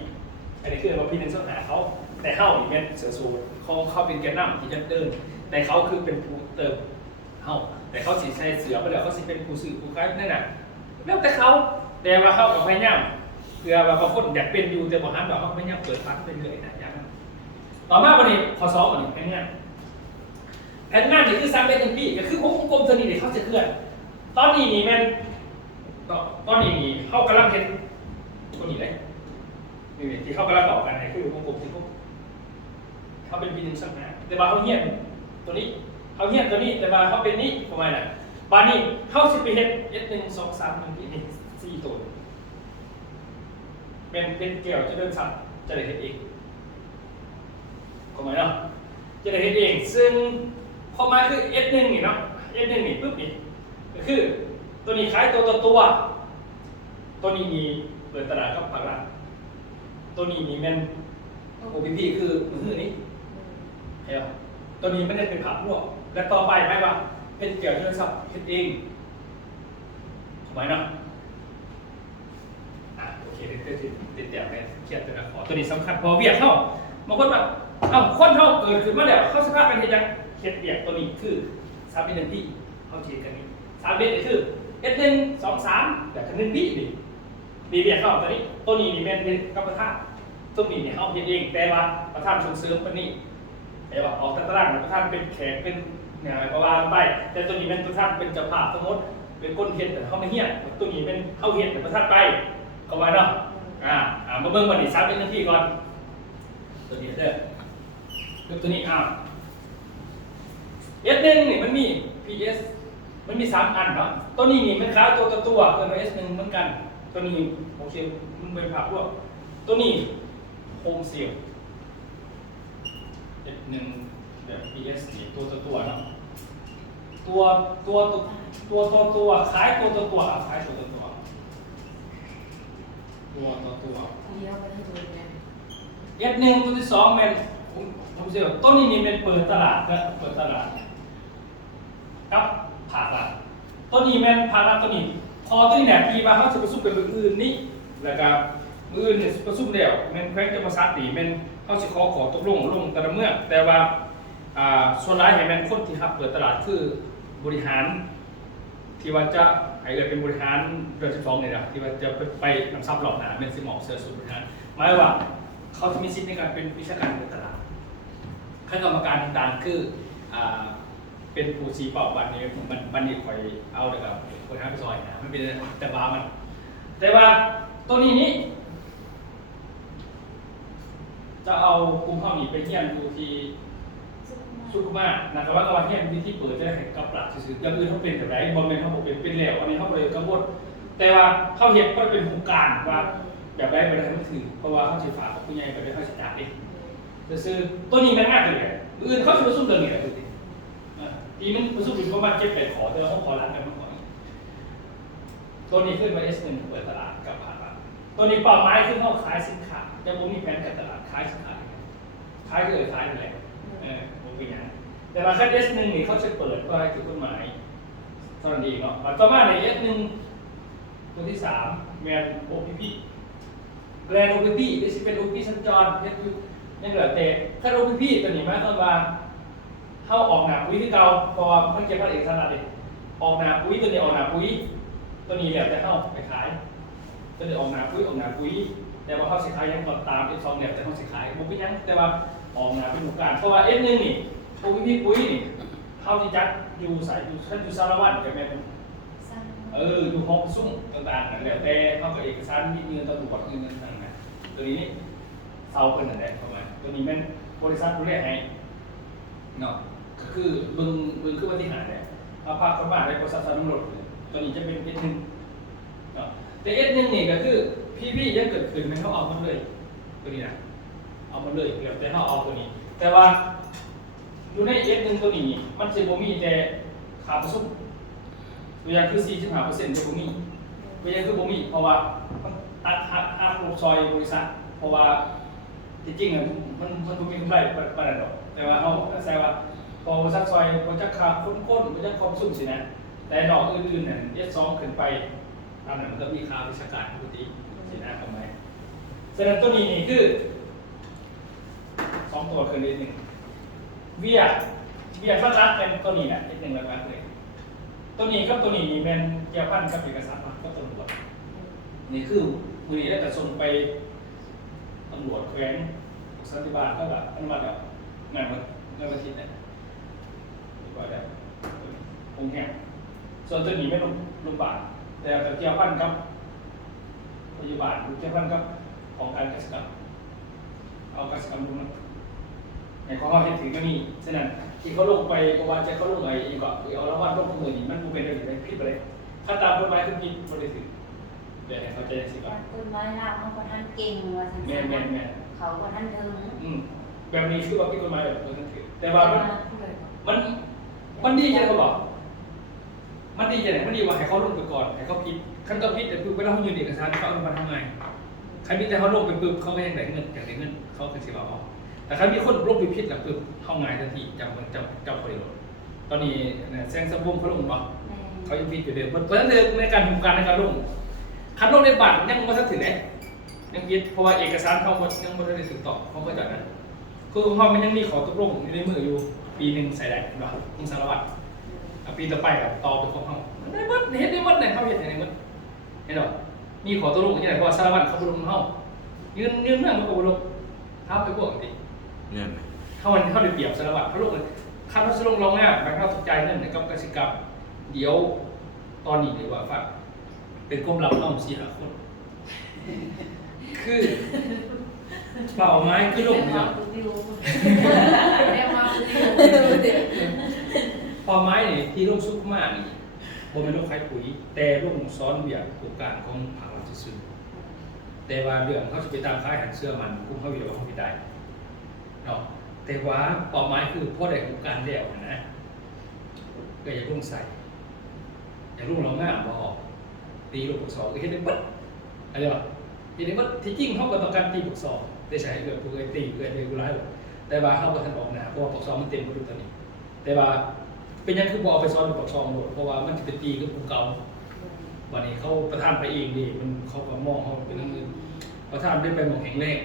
อันนี้คือว่าพี่นึงสังหาเขาแต่เข้านี่เป็นเสือสูเขาเป็นแกนนำที่จะเดินแต่เขาคือเป็นผู้เติมเข้าแต่เขาสิใช้เสือไปแล้วเขาสิเป็นผู้สื่อผู้ค้านั่นน่ะแล้วแต่เขาแต่ว่าเขากับพยายามเพื่อว่าบางคนอยากเป็นอยู่แต่บางท่านบอกว่าพยายามเปิดฟังเป็นเลยนะอย่างนั้นต่อมาวันนี้พอซ้อมวันนี้แผนงานนี่คือ3 เป็นปีก็คือวงกลมตัวนี้เนี่ยเขาจะเคลื่อนตอนนี้นี่แม่นตอนนี้นี่เขากำลังเห็นตัวนี้เลยนี่ที่เขากำลังบอกกันเนี่ยคือวงกลมที่เขาเป็นปี1 สังหาแต่ว่าเขาเหี้ยนตัวนี้เขาเหี้ยนตัวนี้แต่ว่าเขาเป็นนี้ประมาณนั้นบานนี้เขาจะไปเห็น S1 2 3 1 2 4ตัวเป็นเกี่ยวจะเดินสับจะได้เห็นเองเข้าใจเนาะจะได้เห็นเองซึ่งพอมาคือ S1 นี่เนาะ S1 นี่ปุ๊บนี่ก็คือตัวนี้ขายตัวตัวนี้มีเปิดตลาดกับภาครัฐตัวนี้มีแมนOPP คือมือนี้เห็นไหมตัวนี้ไม่ได้เป็นผับรวมและต่อไปไม่ว่าเป็นเกี่ยวกับสับเห็นเองเข้าใจเนาะโอเคเดี๋ยวติดแต้มไปเขียนตัวละครตัวนี้สำคัญพอเวียกเข้าบางคนแบบคนเข้าเกิดขึ้นมาแล้วเข้าสภาพเป็นยังเขียนเวียกตัวนี้คือ3 เป็น1 ปีเข้าเทียนกันนี้3 เป็นคือ S1 2 3แต่กัน1 ปีนี่เวียกเข้าตัวนี้นี่แม่นเป็นกับประธานตัวนี้เนี่ยเอาเขียนเองแต่ว่าประธานส่งเสริมตัวนี้แต่ว่าออกตารางประธานเป็นแขกเป็นเนี่ยอะไรก็ว่าไปแต่ตัวนี้เป็นประธานเป็นเจ้าภาพสมมติเป็นคนเฮ็ดแต่เขาไม่เฮี้ยตัวนี้เป็นเข้าเฮ็ดแต่ประธานไปเข้ามาเนาะมาเบิ่งวันนี้3 เป็น1 ปีก่อนตัวนี้เด้อตัวนี้S1 นี่มันมี PS มันมี3 อันเนาะตัวนี้นี่มันคล้ายตัวเกินมา S1 เหมือนกันตัวนี้โอเคมันเป็นภาพรวมตัวนี้โฮมเซล S1 แบบ PS นี่ตัวเนาะตัวขายตัวขายตัวเดียวไปทั้งตัวเนี่ยS1 ตัวที่2แม่นผมเสียต้นนี้นี่เป็นเปิดตลาดกับภาครัฐต้นนี้แม่นภาครัฐต้นนี้พอต้นนี้เนี่ยปีว่าเขาจะประสุมเป็นมืออื่นนี่แล้วก็มืออื่นเนี่ยประสุมแล้วแม่นแขวงจะมาซัดตีแม่นเขาสิขอตกลงแต่ละเมื่อแต่ว่าส่วนร้ายแม่นคนที่ครับเปิดตลาดคือบริหารที่ว่าจะให้เกิดเป็นบริหารเดือน12เนี่ยนะที่ว่าจะไปนำซับหลอกหนาเป็นสิหมอกเสือสูตรบริหารหมายว่าเขาจะมีสิทธิ์ในการเป็นวิชาการเปิดตลาดคณะกรรมการต่างๆคือเป็นผู้ชี้เป้าบันนี้คอยเอาเดี๋ยวกับคนท้าไปซอยนะไม่เป็นแต่ว่าตัวนี้จะเอากลุ่มข้าวหนีไปเที่ยงดูที่สุขุมนะครับว่าการเที่ยงที่เปิดจะให้กับปรับสื่ออย่างอื่นเขาเป็นแบบไรบอลเมนเขาบอกเป็นแล้วอันนี้เขาเลยกระบดแต่ว่าเขาเห็นก็เป็นโครงการว่าแบบไรไม่ได้ทำถือเพราะว่าเขาใช้ฝาของผู้ใหญ่ไปได้เขาใช้จับเอง ซื้อตัวนี้มันง่ายเลยอื่นเขาจะมาซุ่มเดินเนี่ยดูดิทีมันมาซุ่มอยู่ประมาณ7-8ขอแต่เขาขอร้านกันมาก่อนตัวนี้ขึ้นมา S1 เปิดตลาดกับผ่านมาตัวนี้เป้าหมายคือเขาขายสินค้าจะบ่มีแผนการตลาดขายสินค้าขายก็ขายนั่นแหละบ่เป็นอย่างแต่ว่าขั้น S1 นี่เขาจะเปิดเพื่อให้ถูกกฎหมายตอนนี้เนาะต่อมาใน S1 ตัวที่3แบรนด์ OPP แบรนด์ OPP นี่สิเป็น OPP สัญจรเพชรยังเหลือแต่ถ้า OPP ตัวนี้หมายความว่าเข้าออกหนาปุ๋ยที่เก่าเพราะว่ามันเก็บภาษีขนาดนี้ออกหนาปุ๋ยตัวนี้ออกหนาปุ๋ยตัวนี้แบบจะเข้าไปขายตัวนี้ออกหนาปุ๋ยแต่ว่าเข้าสิขายยังก่อนตามF2เนี่ยจะเข้าสิขายบุกไปยังแต่ว่าออกหนาเป็นหมู่การเพราะว่า F1 นี่ OPP ปุ๋ยนี่เข้าที่จัดอยู่ใส่อยู่ขั้นอยู่สารวัตรกับแม่อยู่ห้องซุ้มต่างๆนั่นแหละแต่เข้ากับเอกสารมีเงินตำรวจเงินต่างๆตัวนี้นี่เซาเป็นอะไรประมาณตัวนี้เป็นบริษัทดูแลให้เนาะก็คือบึงคือวันที่หาเนี่ยเอาภาพเข้ามาในบริษัทสาธารณรัฐตัวนี้จะเป็น S1 เนาะแต่ S1 นี่ก็คือพี่ยังเกิดขึ้นมันเขาเอามันเลยตัวนี้นะเอามันเลยเดี๋ยวแต่เขาเอาตัวนี้แต่ว่าอยู่ใน S1 ตัวนี้มันจะบ่มีแต่ขาผสมตัวอย่างคือ 45% จะบ่มีตัวอย่างคือบ่มีเพราะว่ามันตัดหักลบซอยบริษัทเพราะว่าจริงๆมันบ่มีกำไรปานนั้นดอกแต่ว่าเขาแสดงว่าพอบริษัทซอยบ่จักค่าค้นบ่จักความสุ่มสินะแต่ดอกอื่นๆนั่น S2 ขึ้นไปตามนั้นมันก็มีค่าวิชาการปกติสินะทำไมฉะนั้นตัวนี้นี่คือ2ตัวคือ1เวียมันรัดเป็นตัวนี้แหละ1แล้วกันเลยตัวนี้กับตัวนี้นี่เป็นเกี่ยวพันกับเอกสารก็ตำรวจนี่คือมือนี้ได้แต่ส่งไปตำรวจแขวงสันติบาลก็แบบอนุมัติแล้วงานวันที่เนี่ยเรียบร้อยแล้วคงแห้งส่วนตัวนี้ไม่ลงบาทแต่เกี่ยวพันกับพยาบาลเกี่ยวพันกับของการเกษตรกรรมเอาเกษตรกรรมลงนะในของเราเห็นถึงก็มีฉะนั้นที่เขาลงไปเพราะว่าจะเขาลงไปอีกก็เอาละว่าลงมือนี่มันเป็นอะไรผิดไปเลยถ้าตามกฎหมายคือผิดบริสุทธิ์เดี๋ยวให้เขาใจสิครับ ต้นไม้ลาบเขาคนท่านเก่งว่าสัน แม่ เขาคนท่านถึง แบบนี้ชื่อว่าผิดกฎหมายแบบคนนั้นถือแต่ว่ามันดีจังเขาบอกมันดีจังไหนมันดีว่าให้เขาลงไปก่อนให้เขาผิดขั้นก็ผิดแต่คือเวลาเขายืนเอกสารเขาเอามาทำไงใครมีแต่เขาลงไปปุ๊บเขาก็ยังได้เงินอย่างได้เงินเขาเป็นสิบาทแต่ถ้ามีคนลงไปผิดแล้วปุ๊บเข้าง่ายทันทีจำคนเดียวตอนนี้แซงสมบูรณ์เขาลงบ่เขายังผิดอยู่เดิมเพราะฉะนั้นในการทำการในการลงคันลงในบัตรยังไม่ทันถึงไหนยังผิดเพราะว่าเอกสารเขายังไม่ได้ถึงต่อเขาก็จากนั้นคือเขามันยังมีขอตกลงในมืออยู่ปีหนึ่งใส่ได้หรอคุณสารวัตรปีต่อไปกับต่อไปของเขาได้หมดเห็นได้หมดเลยเขาเห็นได้หมดเห็นหรอมีขอตกลงที่ไหนเพราะสารวัตรเขาบรมเขายืนเรื่องมันก็บรมท้าไปพวกติเนี่ยเขาได้เปรียบสารวัตรเขาลงค่าเขาจะลงร้องง่ายแบงค์เขาตกใจเงินกับกสิกรรมเดี๋ยวตอนนี้ดีกว่าฝากเป็นกรมรับน้อง4 5 คนคือเป่าไม้คือลงเนี่ยเป่าไม้เนี่ยที่ลงซุกมากนี่บนเป็นลูกไข่ปุ๋ยแต่ลงซ้อนเบียดโครงการของภาครัฐซื่อแต่ว่าเรื่องเขาจะไปตามค่ายหันเสื้อมันกุ้งเขาเบียดเขาไม่ได้เนาะแต่ว่าเป่าไม้คือพ่อได้โครงการแล้วนะก็อย่าลงใส่อย่าลงเราง่ายบ่ตีลูกศรก็เห็นได้ปั๊บอะไรวะทีนี้ว่าที่จริงเขาก็ต้องการตีลูกศรได้ใช้เกิดผู้เคยตีเกิดเลยกูร้ายแต่ว่าเขาก็ทันออกหนาเพราะว่าปกซองมันเต็มหมดตอนนี้แต่ว่าเป็นยังคือบอกเอาไปซ้อนอยู่ปกซองหมดเพราะว่ามันจะเป็นตีกับผู้เก่าวันนี้เขาประทานไปเองดิมันเขาก็มองเขาเป็นเรื่องนึงประทานได้ไปหมองแห่งแรก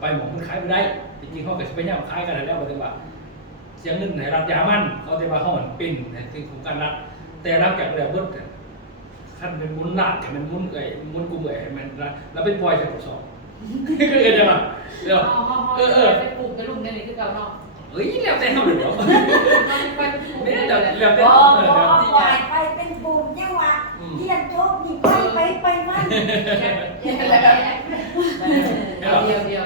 ไปหมองมันขายไม่ได้จริงๆเขาเกิดไปย่างขายกันแล้วแต่ว่าเสียงเงินไหนรับยามันเขาแต่ว่าเขาเหมือนเป็นคือของการรับแต่รับจากแบบเบิดขั้นเป็นมุนลาดกับมันมุนมุนกุ้งมันแล้วเป็นปล่อยจากปกซองคือกันยังไงเดี๋ยวไปปลูกกระลุ่มกันนี่คือเก่าเนาะเฮ้ยแล้วแต่เขาหรือเปล่าไม่ได้แล้วแต่ปล่อยไปเป็นปูนยังวะเทียนโจ๊กนี่ไปมันเดียว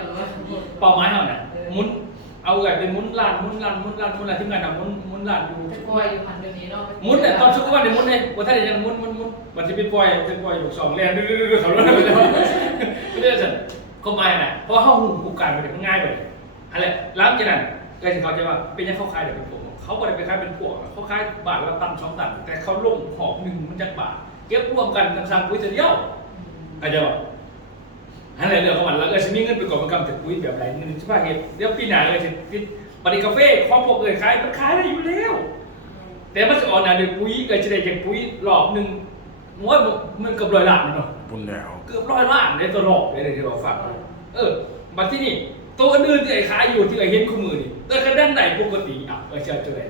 เป้าหมายเขาเนี่ยมุนเอาไงเป็นมุนลานที่งานมุนลานอยู่ปล่อยอยู่หันเดี๋ยวนี้เนาะมุนเนี่ยตอนชุกวันเนี่ยมุนเนี่ยวันท่านยังมุนวันที่เป็นปล่อยอยู่2 แรงดื้อเขาเล่นไปแล้วไม่ได้สิก็ไม่นะเพราะเขาหูการไปมันง่ายไป อะไรหลังจากนั้นก็จะเข้าใจว่าเป็นยังเข้าขายแบบเป็นพวกเขาก็ได้ไปขายเป็นพวกเขาขายบาทละตัน2 ตันแต่เขาลงหอบหนึ่งมันจากบาทเก็บรวมกันทางสร้างปุ๋ยเดียวเข้าใจป่ะอะไรเรื่องของมันแล้วก็จะมีเงินไปก่อนมันกำจัดปุ๋ยแบบไรนึงใช่ป่ะเห็นเดี๋ยวปีหน้าเลยจะบริกาแฟของพวกเอ่ยขายมันขายได้อยู่แล้วแต่มันจะออกหน้าด้วยปุ๋ยก็จะได้จากปุ๋ยรอบหนึ่งมันเกือบ100 ล้านเนาะ ปุ่นแล้ว เกือบ100 ล้านในตัวรอบเลยที่เราฟังบัดที่นี่ตัวอื่นที่ไอ้ขายอยู่ที่ไอ้เห็นคู่มือนี่แต่กระด้านไหนปกติอ่ะเชื่อเจอ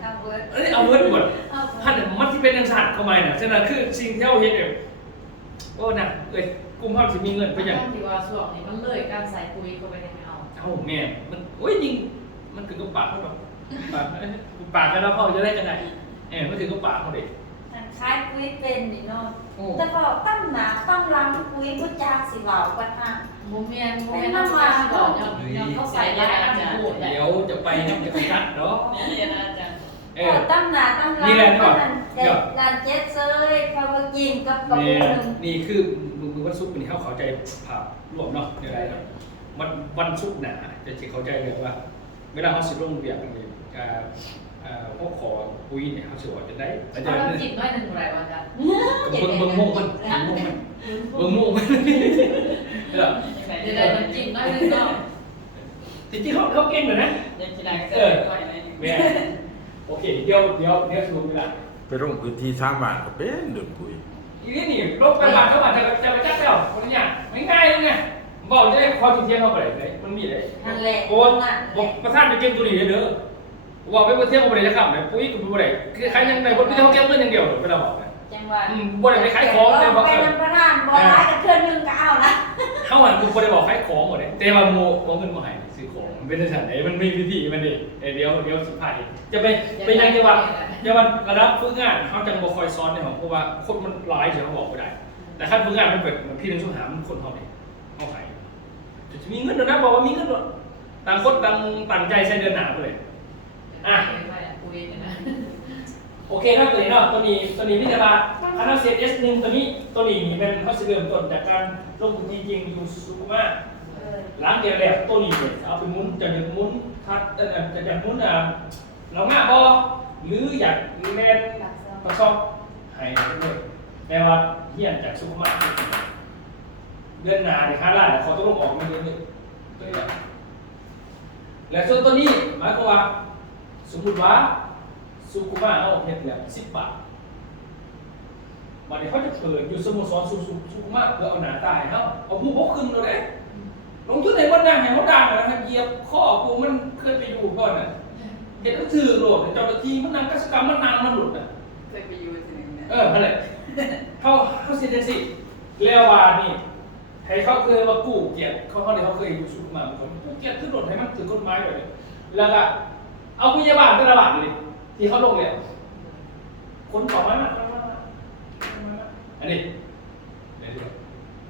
เอาเวิร์ด เอาเวิร์ดหมดท่านมันที่เป็นทางศาสตร์เข้ามาเนี่ยฉะนั้นคือสิ่งที่เราเห็นเนี่ยโอ้น่ะกลุ่มเขาจะมีเงินไปอย่าง ที่ว่าส่วนนี้มันเลยการใส่ปุ๋ยเข้าไปในไม่เอา เอาแม่มันโอ้ยยิงมันถึงกับปากเขาแบบปากกันแล้วเขาจะได้ยังไงมันถึงกับปากเขาเด็ก คล้ายปุ้ยเป็นนี่เนาะแต่พอตั้งหนาตั้งรังปุ้ยพุจากสิเหล่ากันฮะ โมเมนต์น้ำมาก่อนยังเขาใส่ได้อาจารย์ เดี๋ยวจะไปน้ำจะไปนัดเนาะ นี่นะอาจารย์ พอตั้งหนาตั้งรังนั่นเจ็ดเซยพอมากินกับกระปุกหนึ่ง นี่คือมือวันศุกร์นี่เขาเข้าใจภาพรวมเนาะอย่างไรเนาะวันศุกร์หนาจะเข้าใจเลยว่าเวลาเขาสิลงเบียร์กันเลยพวกขอปุ้ยเนี่ยเขาสิว่าจะได้ เอาน้ำจิ้มน้อยหนึ่งอะไรวะจ๊ะ เบิ่งโม่มันเบิ่งโม่มัน เดี๋ยวได้น้ำจิ้มน้อยหนึ่งก็ จริงๆเขาเก่งเลยนะ เดี๋ยวจะได้เกิดก่อนเลย แม่โอเคเดี๋ยวสรุปเวลา ไปลงพื้นที่3 บาทก็เป็นเดือนปุ๋ย อีนี่ลบไปบาทเข้ามาจะไปจับแล้วคนนี้ไม่ง่ายเลยไงบอกจะได้คอจริงๆเข้าไปเลยมันมีเลย นั่นแหละ โอ้บอกประธานไปเก็บตัวนี้เด้อว่าไปเที่ยวบ่ได้จะขับนะปุ้ยกูบ่ได้คือใครยังไงบ่ได้เขาเก็บเงินอย่างเดียวเวลาบอก จังว่า บ่ได้ไปขายของแต่บอก ไปนำประธานบอกร้ายกับเพื่อนนึงก็เอานะ เฮาอ่ะกูบ่ได้บอกขายของบ่ได้แต่ว่าโมเอาเงินมาให้ซื้อของมันเป็นจังซั่นมันมีวิธีมันดิเดี๋ยวสิพาจะไปยังจะว่าระดับฝึกงานเฮาจังบ่ค่อยสอนในห้องเพราะว่าคนมันหลายเสียเขาบอกบ่ได้แต่คันฝึกงานมันเปิดมันพี่นึงช่วงหามันคนเฮานี่เฮาไปจะมีเงินนะบอกว่ามีเงินต่างคนต่างใจใช้เดือนหน้าเลย ปุ๋ยนะ โอเคครับตัวนี้เนาะตัวนี้พิจารณาคณะเซต S1 ตัวนี้นี่เป็นเขาจะเริ่มต้นจากการลงทุนจริงๆอยู่สุขุมะล้างเกลียวแหลกตัวนี้เนี่ยเอาไปมุนจะหมุนคัดจะหมุนเราหน้าบอหรืออยากเล่นประชอบให้ด้วยแปลว่าเฮียนจากสุขุมะเดือนหนาเนี่ยค่าล่าเขาต้องลงออกมาเยอะๆตัวนี้และส่วนตัวนี้หมายความว่าสมมติว่าสุขุมะเอาเห็ดแบบ10 บาทวันนี้เขาจะเปิดอยู่สโมสรสุขุมะเพื่อเอาหนาตายเขาเอาผู้พกขึ้นเลยลงทุนในวันนั้นให้เขาดังนะครับเหยียบข้อกูมันเคยไปอยู่ก่อนน่ะเห็ดก็ถือโหลดเจ้าหน้าที่มันนางกสิกรรมมันนางมันหลุดน่ะ เคยไปอยู่ที่ไหนเนี่ย อะไรเขาเสียสิแล้วว่านี่ให้เขาเคยว่ากู้เกียรติเขาเนี่ยเขาเคยอยู่สุขุมะผมกู้เกียรติขึ้นรถให้มันถึงต้นไม้เลยแล้วก็เอาพยาบาลแต่ละบาทเลยที่เขาลงเนี่ยคนต่อมาอันนี้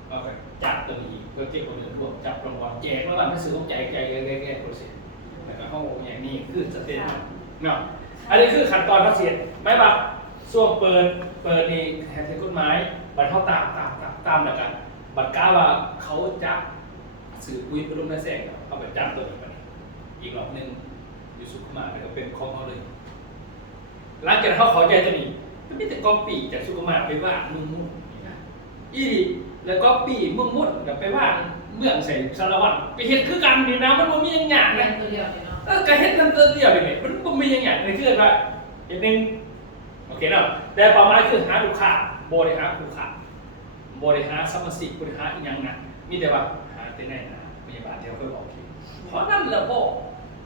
เอาไปจับตัวนี้เพื่อเก็บคนอื่นรวมจับรางวัลแจกแล้วหลังไม่ซื้อต้องแจกโปรเซสแล้วก็ห้องอย่างนี้คือสเตนเนาะอันนี้คือขั้นตอนเขาเสียไม่บักส่วนเปิดนี่แทนที่กฎหมายบัตรเขาตามแล้วกันบัตรกล้าว่าเขาจะสื่อคุยไปร่วมได้แสงเอาไปจับตัวนี้ไปอีกรอบนึงอยู่สุขมาแล้วก็เป็นของเขาเลยหลังจากเขาขอใจตัวนี้ก็ไม่แต่ก๊อปปี้จากสุขมาไปว่ามุ่งอีแล้วก็ปีมุ่งกับไปว่าเมืองใส่สารวัตรไปเห็นคือกันนี่นะมันบ่มีอย่างอย่าง เป็ นะ นตัวเดียวเนาะ ก็เห็นกันตัวเดียวเลยมันบ่มีอย่างอย่างในคือว่าอย่างนึงโอเคเนาะแต่ประมาณคือหาลูกค้าบริหารลูกค้าบริหารสมาชิกบริหารอีกอย่างนะมีแต่ว่าหาแต่ไหนนะพยาบาลเดียวค่อยบอกเพราะนั่นแหละพ่อ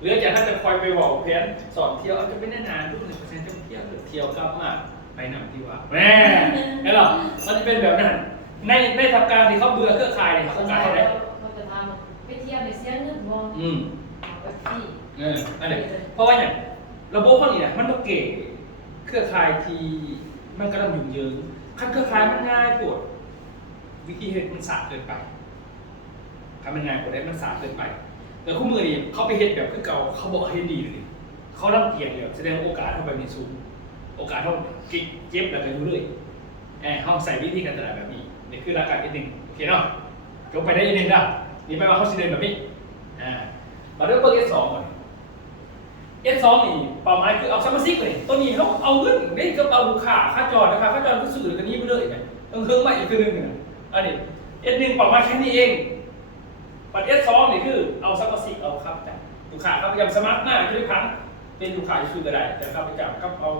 หรือจากถ้าจะคอยไปบอกแผนสอนเที่ยวจะไม่ได้นานทุก1%จะเที่ยวเที่ยวกลับมาไปนำที่ว่าแม่เห็นหรอมันจะเป็นแบบนั้นในทำการที่เขาเบื่อเครือข่ายเนี่ยเขาต้องการอะไร เขาจะทำไปเที่ยวไปเสียเงินมองแบบที่ อันนี้เพราะว่าอย่างระบบพวกนี้นะมันต้องเก๋เครือข่ายที่มันกำลังยุ่งเหยิงขั้นเครือข่ายมันง่ายปวดวิธีเหตุมันสาดเกินไปทำมันง่ายปวดได้มันสาดเกินไปแต่คู่มือนี่เขาไปเห็นแบบคือเก่าเขาบอกให้ดีเลยเขาต้องเกียงเลยแสดงโอกาสเข้าไปมีสูงโอกาสเขาเจ็บแล้วก็อยู่เลยเขาใส่วิธีการตลาดแบบนี้นี่คือหลักการนิดนึงโอเคเนาะจบไปได้อีกนึงนะนี่แปลว่าเขาสิเดินแบบนี้ มาเริ่มเปิด S2 ก่อน S2 นี่เป้าหมายคือเอาสมาชิกเลยตัวนี้เขาเอาเงินนี่ก็เอาลูกค้าค่าจอดนะคะค่าจอดก็สื่อกันนี้ไปเลยนะต้องเพิ่มมาอีกคือหนึ่งนะอันนี้ S1 เป้าหมายแค่นี้เองปัจ S2 นี่คือเอาสมาชิกเอาครับจ้ะลูกค้าครับพยายามสมัครหน้าจะได้พังเป็นลูกค้าชื่อก็ได้แต่ครับไปจับกับเอา